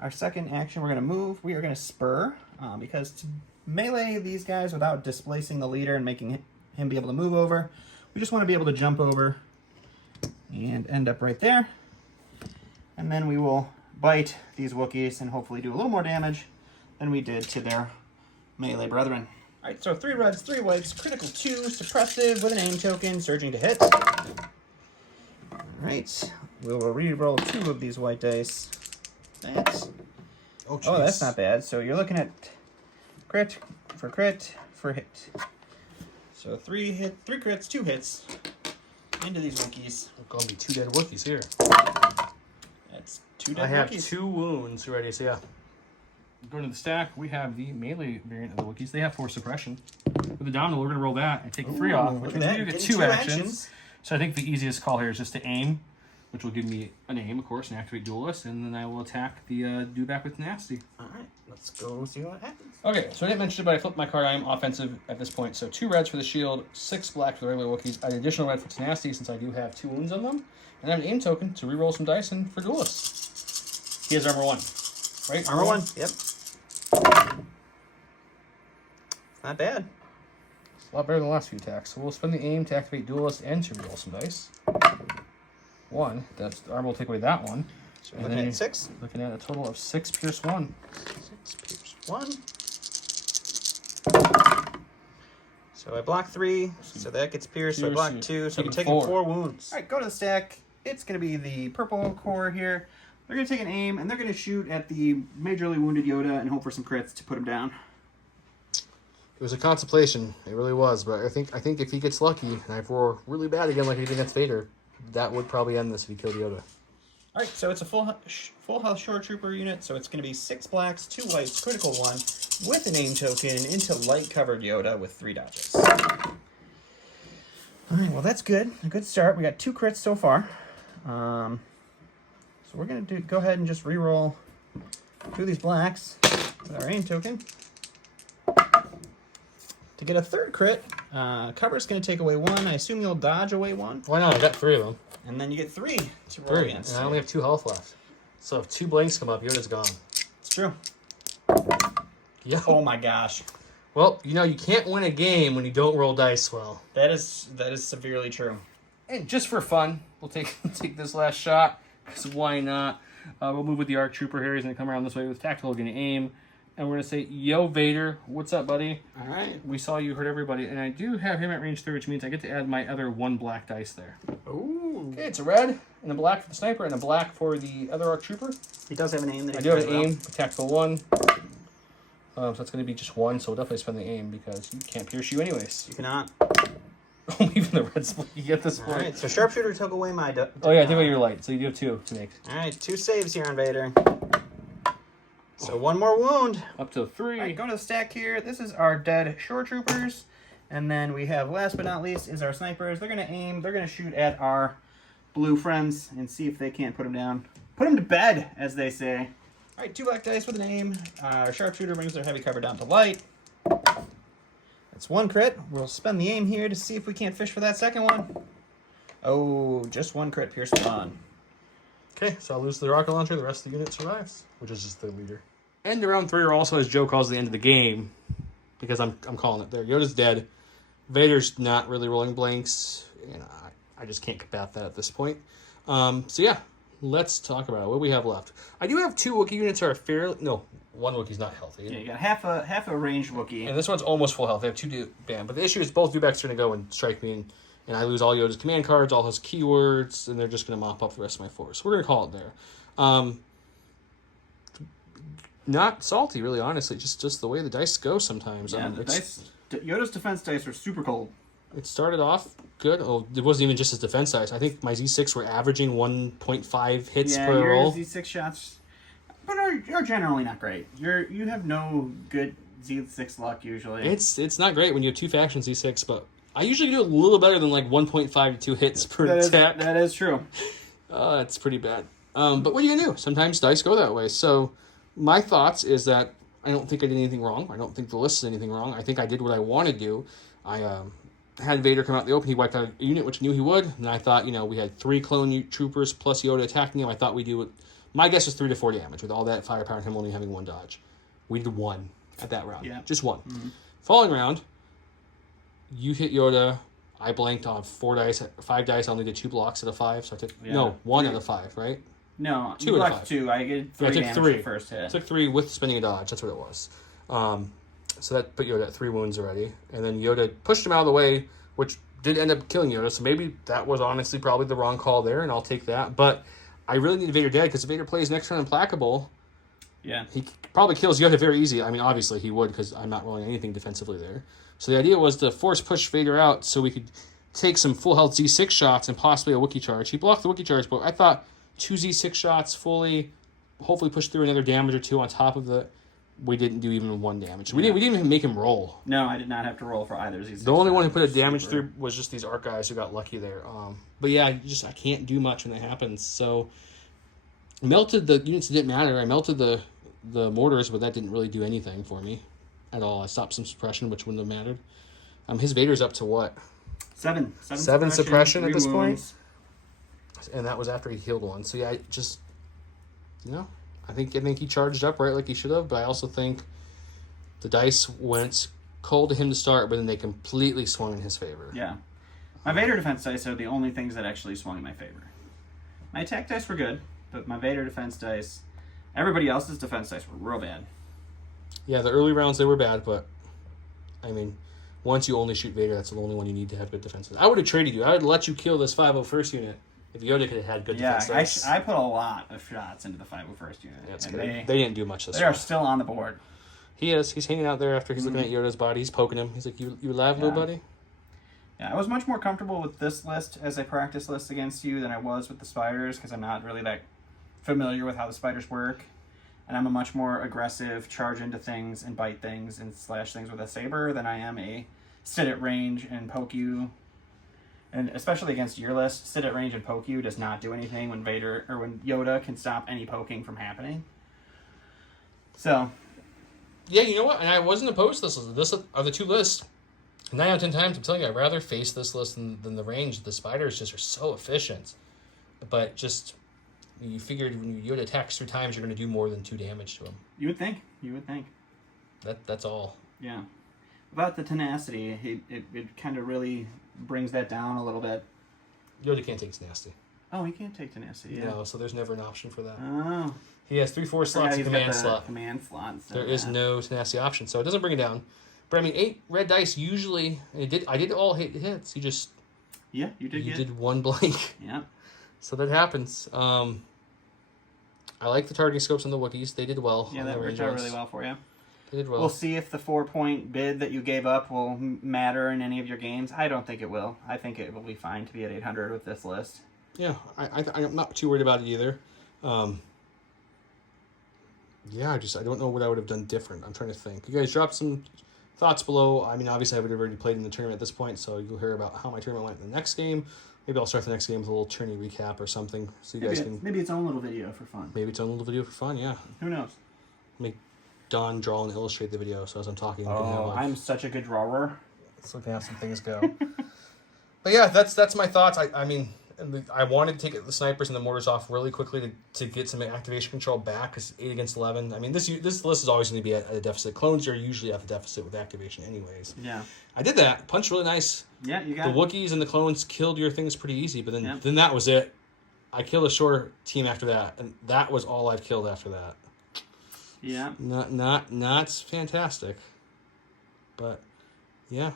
Our second action, we're going to move. We are going to spur because to melee these guys without displacing the leader and making him be able to move over, we just want to be able to jump over and end up right there. And then we will bite these Wookiees and hopefully do a little more damage than we did to their melee brethren. All right, so 3 reds, 3 whites, critical 2, suppressive with an aim token, surging to hit. All right, We will re-roll 2 of these white dice. That's... Oh, Oh, that's not bad. So you're looking at crit for hit. So 3 crits, 2 hits into these Wookiees. There's gonna be 2 dead Wookiees here. That's 2 dead I have Wookiees. 2 wounds ready, so yeah. Going to the stack, we have the melee variant of the Wookiees. They have 4 suppression. With the Dominal, we're going to roll that and take 3 off, which look means at we that. get Getting 2 2 actions. So I think the easiest call here is just to aim, which will give me an aim, of course, and activate Duelist, and then I will attack the dewback with Nasty. Alright, let's go see what happens. Okay, so I didn't mention it, but I flipped my card. I am offensive at this point. So 2 reds for the shield, 6 black for the regular Wookiees, an additional red for Tenacity since I do have 2 wounds on them, and I have an aim token to reroll some dice in for Duelist. He has armor 1, right? Armor 1, yep. Not bad. It's a lot better than the last few attacks. So we'll spend the aim to activate Duelist and to reroll some dice. 1, that's the armor will take away that one. So we're looking at 6. Looking at a total of 6 pierce 1. 6 pierce 1. So I block 3, so that gets pierced. So I block 2, so I'm taking 4 wounds. Alright, go to the stack. It's going to be the purple core here. They're going to take an aim, and they're going to shoot at the majorly wounded Yoda and hope for some crits to put him down. It was a contemplation. It really was. But I think if he gets lucky, and I roar really bad again like he did against Vader, that would probably end this if he killed Yoda. Alright, so it's a full health shore trooper unit, so it's going to be 6 blacks, 2 whites, critical 1, with an aim token into light covered Yoda with 3 dodges. Alright, well that's good. A good start. We got 2 crits so far. So we're going to go ahead and just re-roll 2 of these blacks with our aim token. To get a 3rd crit, cover's going to take away 1. I assume you'll dodge away 1. Why not? I got 3 of them. And then you get 3 to roll against. And I only have 2 health left. So if 2 blanks come up, Yoda's gone. It's true. Yeah. Oh my gosh. Well, you know, you can't win a game when you don't roll dice well. That is severely true. And just for fun, we'll take this last shot, because why not? We'll move with the ARC Trooper here. He's going to come around this way with tactical, going to aim. And we're going to say, yo, Vader, what's up, buddy? All right. We saw you hurt everybody. And I do have him at range 3, which means I get to add my other 1 black dice there. Ooh. Okay, it's a red, and a black for the sniper, and a black for the other ARC Trooper. He does have an aim. I do have an aim, a tactical 1. So it's going to be just 1, so we'll definitely spend the aim, because you can't pierce you anyways. You cannot. Even the red split, you get this All point. right, so sharpshooter took away my... Oh yeah, take away your light, so you do have 2 to make. All right, 2 saves here on Vader. So 1 more wound. Up to 3. All right, go to the stack here. This is our dead shore troopers. And then we have, last but not least, is our snipers. They're going to aim. They're going to shoot at our blue friends and see if they can't put them down. Put them to bed, as they say. All right, 2 black dice with an aim. Our sharpshooter brings their heavy cover down to light. That's 1 crit. We'll spend the aim here to see if we can't fish for that second one. Oh, just 1 crit, pierce 1. Okay, so I'll lose the rocket launcher. The rest of the unit survives, which is just the leader. End of round 3, or also as Joe calls the end of the game, because I'm calling it there. Yoda's dead. Vader's not really rolling blanks. You know, I just can't combat that at this point. So yeah, let's talk about it. What do we have left? I do have 2 Wookiee units that are fairly... No, 1 Wookiee's not healthy. Yeah, you got half a ranged Wookiee. And this one's almost full health. They have 2 bam. But the issue is both dewbacks are going to go and strike me, and I lose all Yoda's command cards, all his keywords, and they're just going to mop up the rest of my force. So we're going to call it there. Not salty, really, honestly. Just the way the dice go sometimes. Yeah, the dice, Yoda's defense dice are super cold. It started off good. Oh, it wasn't even just his defense dice. I think my Z6 were averaging 1.5 hits per roll. Yeah, your Z6 shots, but are generally not great. You have no good Z6 luck usually. It's not great when you have 2 factions Z6, but I usually do a little better than like 1.5 to 2 hits per attack. That is true. It's pretty bad. But what are you gonna do? Sometimes dice go that way. So my thoughts is that I don't think I did anything wrong. I don't think the list did anything wrong. I think I did what I want to do. I had Vader come out in the open. He wiped out a unit, which I knew he would. And I thought, we had 3 clone troopers plus Yoda attacking him. I thought we'd do it. My guess was 3 to 4 damage with all that firepower and him only having 1 dodge. We did 1 at that round. Yeah. Just 1. Mm-hmm. Following round, you hit Yoda. I blanked on 4 dice. 5 dice, I only did 2 blocks out of 5. So I took 1 out of 5, right? No, 2 you out of blocked 5. 2. I did 3 I took damage 3. the first hit. I took 3 with spending a dodge. That's what it was. So that put Yoda at 3 wounds already. And then Yoda pushed him out of the way, which did end up killing Yoda, so maybe that was honestly probably the wrong call there, and I'll take that. But I really need Vader dead, because if Vader plays next turn Implacable, Yeah. he probably kills Yoda very easy. I mean, obviously he would, because I'm not rolling anything defensively there. So the idea was to force push Vader out so we could take some full health Z6 shots and possibly a Wookiee charge. He blocked the Wookiee charge, but I thought 2 Z6 shots fully, hopefully push through another damage or 2 on top of the... We didn't do even 1 damage. We didn't even make him roll. No, I did not have to roll for either Z6. The only one who put a damage through was just these ARC guys who got lucky there. But yeah, I can't do much when that happens. So melted the units that didn't matter. I melted the mortars, but that didn't really do anything for me at all. I stopped some suppression, which wouldn't have mattered. His Vader's up to what? 7 suppression at 3 this wounds. point, and that was after he healed 1. So yeah, I think he charged up right like he should have, but I also think the dice went cold to him to start, but then they completely swung in his favor. Yeah. My Vader defense dice are the only things that actually swung in my favor. My attack dice were good, but my Vader defense dice, everybody else's defense dice were real bad. Yeah, the early rounds, they were bad, but I mean, once you only shoot Vader, that's the only one you need to have good defenses. I would have traded you. I would let you kill this 501st unit if Yoda could have had good defense dice. I put a lot of shots into the 501st unit. Yeah, it's and good. They didn't do much this They are round. still on the board. He is. He's hanging out there after he's looking at Yoda's body. He's poking him. He's like, you alive, little buddy? Yeah, I was much more comfortable with this list as a practice list against you than I was with the spiders, because I'm not really that familiar with how the spiders work. And I'm a much more aggressive charge into things and bite things and slash things with a saber than I am a sit at range and poke you. And especially against your list, sit at range and poke you does not do anything when Vader or when Yoda can stop any poking from happening. So, yeah, you know what? And I wasn't opposed to this list. This are the 2 lists. 9 out of 10 times, I'm telling you, I'd rather face this list than the range. The spiders just are so efficient. But just, you figured when Yoda attacks 3 times, you're going to do more than 2 damage to him. you would think. You would think. That's all. Yeah. About the tenacity, it kind of really brings that down a little bit. Yoda can't take tenacity. Oh, he can't take tenacity, yeah. No, so there's never an option for that. Oh. He has 3-4 slots in command slot. Command slot. There is no tenacity option, so it doesn't bring it down. But I mean, 8 red dice usually. I did all hits. Yeah, you did 1 blank. Yeah. So that happens. I like the targeting scopes on the Wookiees. They did well. Yeah, that worked out really well for you. They did well. We'll see if the 4-point bid that you gave up will matter in any of your games. I don't think it will. I think it will be fine to be at 800 with this list. Yeah, I'm not too worried about it either. Yeah, I don't know what I would have done different. I'm trying to think. You guys drop some thoughts below. I mean, obviously I would have already played in the tournament at this point, so you'll hear about how my tournament went in the next game. Maybe I'll start the next game with a little tourney recap or something, so you guys can... Maybe its own little video for fun. Maybe it's own little video for fun, yeah. Who knows? Make Don draw and illustrate the video, so as I'm talking... I'm such a good drawer. So we can have some things go. But yeah, that's my thoughts. I mean, I wanted to take the snipers and the mortars off really quickly to get some activation control back, because 8 against 11. I mean, this list is always going to be at a deficit. Clones are usually at the deficit with activation anyways. Yeah. I did that. Punched really nice. Yeah, you got the Wookiees and the clones killed your things pretty easy, but then that was it. I killed a short team after that, and that was all I've killed after that. Yeah. Not fantastic. But yeah.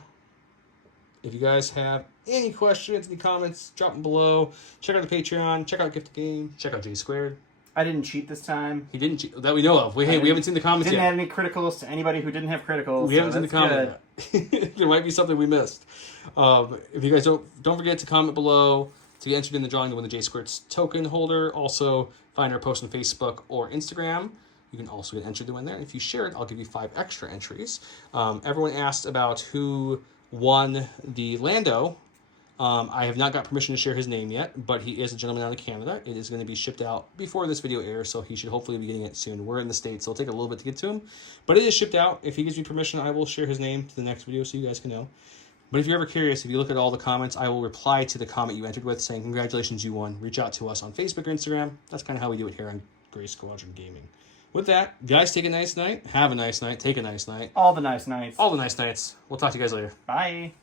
If you guys have any questions, any comments, drop them below. Check out the Patreon. Check out Gift a Game. Check out J Squared. I didn't cheat this time. He didn't cheat that we know of. We haven't seen the comments didn't yet. Didn't add any criticals to anybody who didn't have criticals. We haven't seen the comment yet. There might be something we missed. If you guys don't forget to comment below to get entered in the drawing to win the J Squared token holder. Also, find our post on Facebook or Instagram. You can also get entered to win there. If you share it, I'll give you 5 extra entries. Everyone asked about who won the Lando. I have not got permission to share his name yet, but he is a gentleman out of Canada. It is going to be shipped out before this video airs, so he should hopefully be getting it soon. We're in the States, so it'll take a little bit to get to him. But it is shipped out. If he gives me permission, I will share his name to the next video so you guys can know. But if you're ever curious, if you look at all the comments, I will reply to the comment you entered with saying, congratulations, you won. Reach out to us on Facebook or Instagram. That's kind of how we do it here on Gray Squadron Gaming. With that, guys, take a nice night. Have a nice night. Take a nice night. All the nice nights. All the nice nights. We'll talk to you guys later. Bye.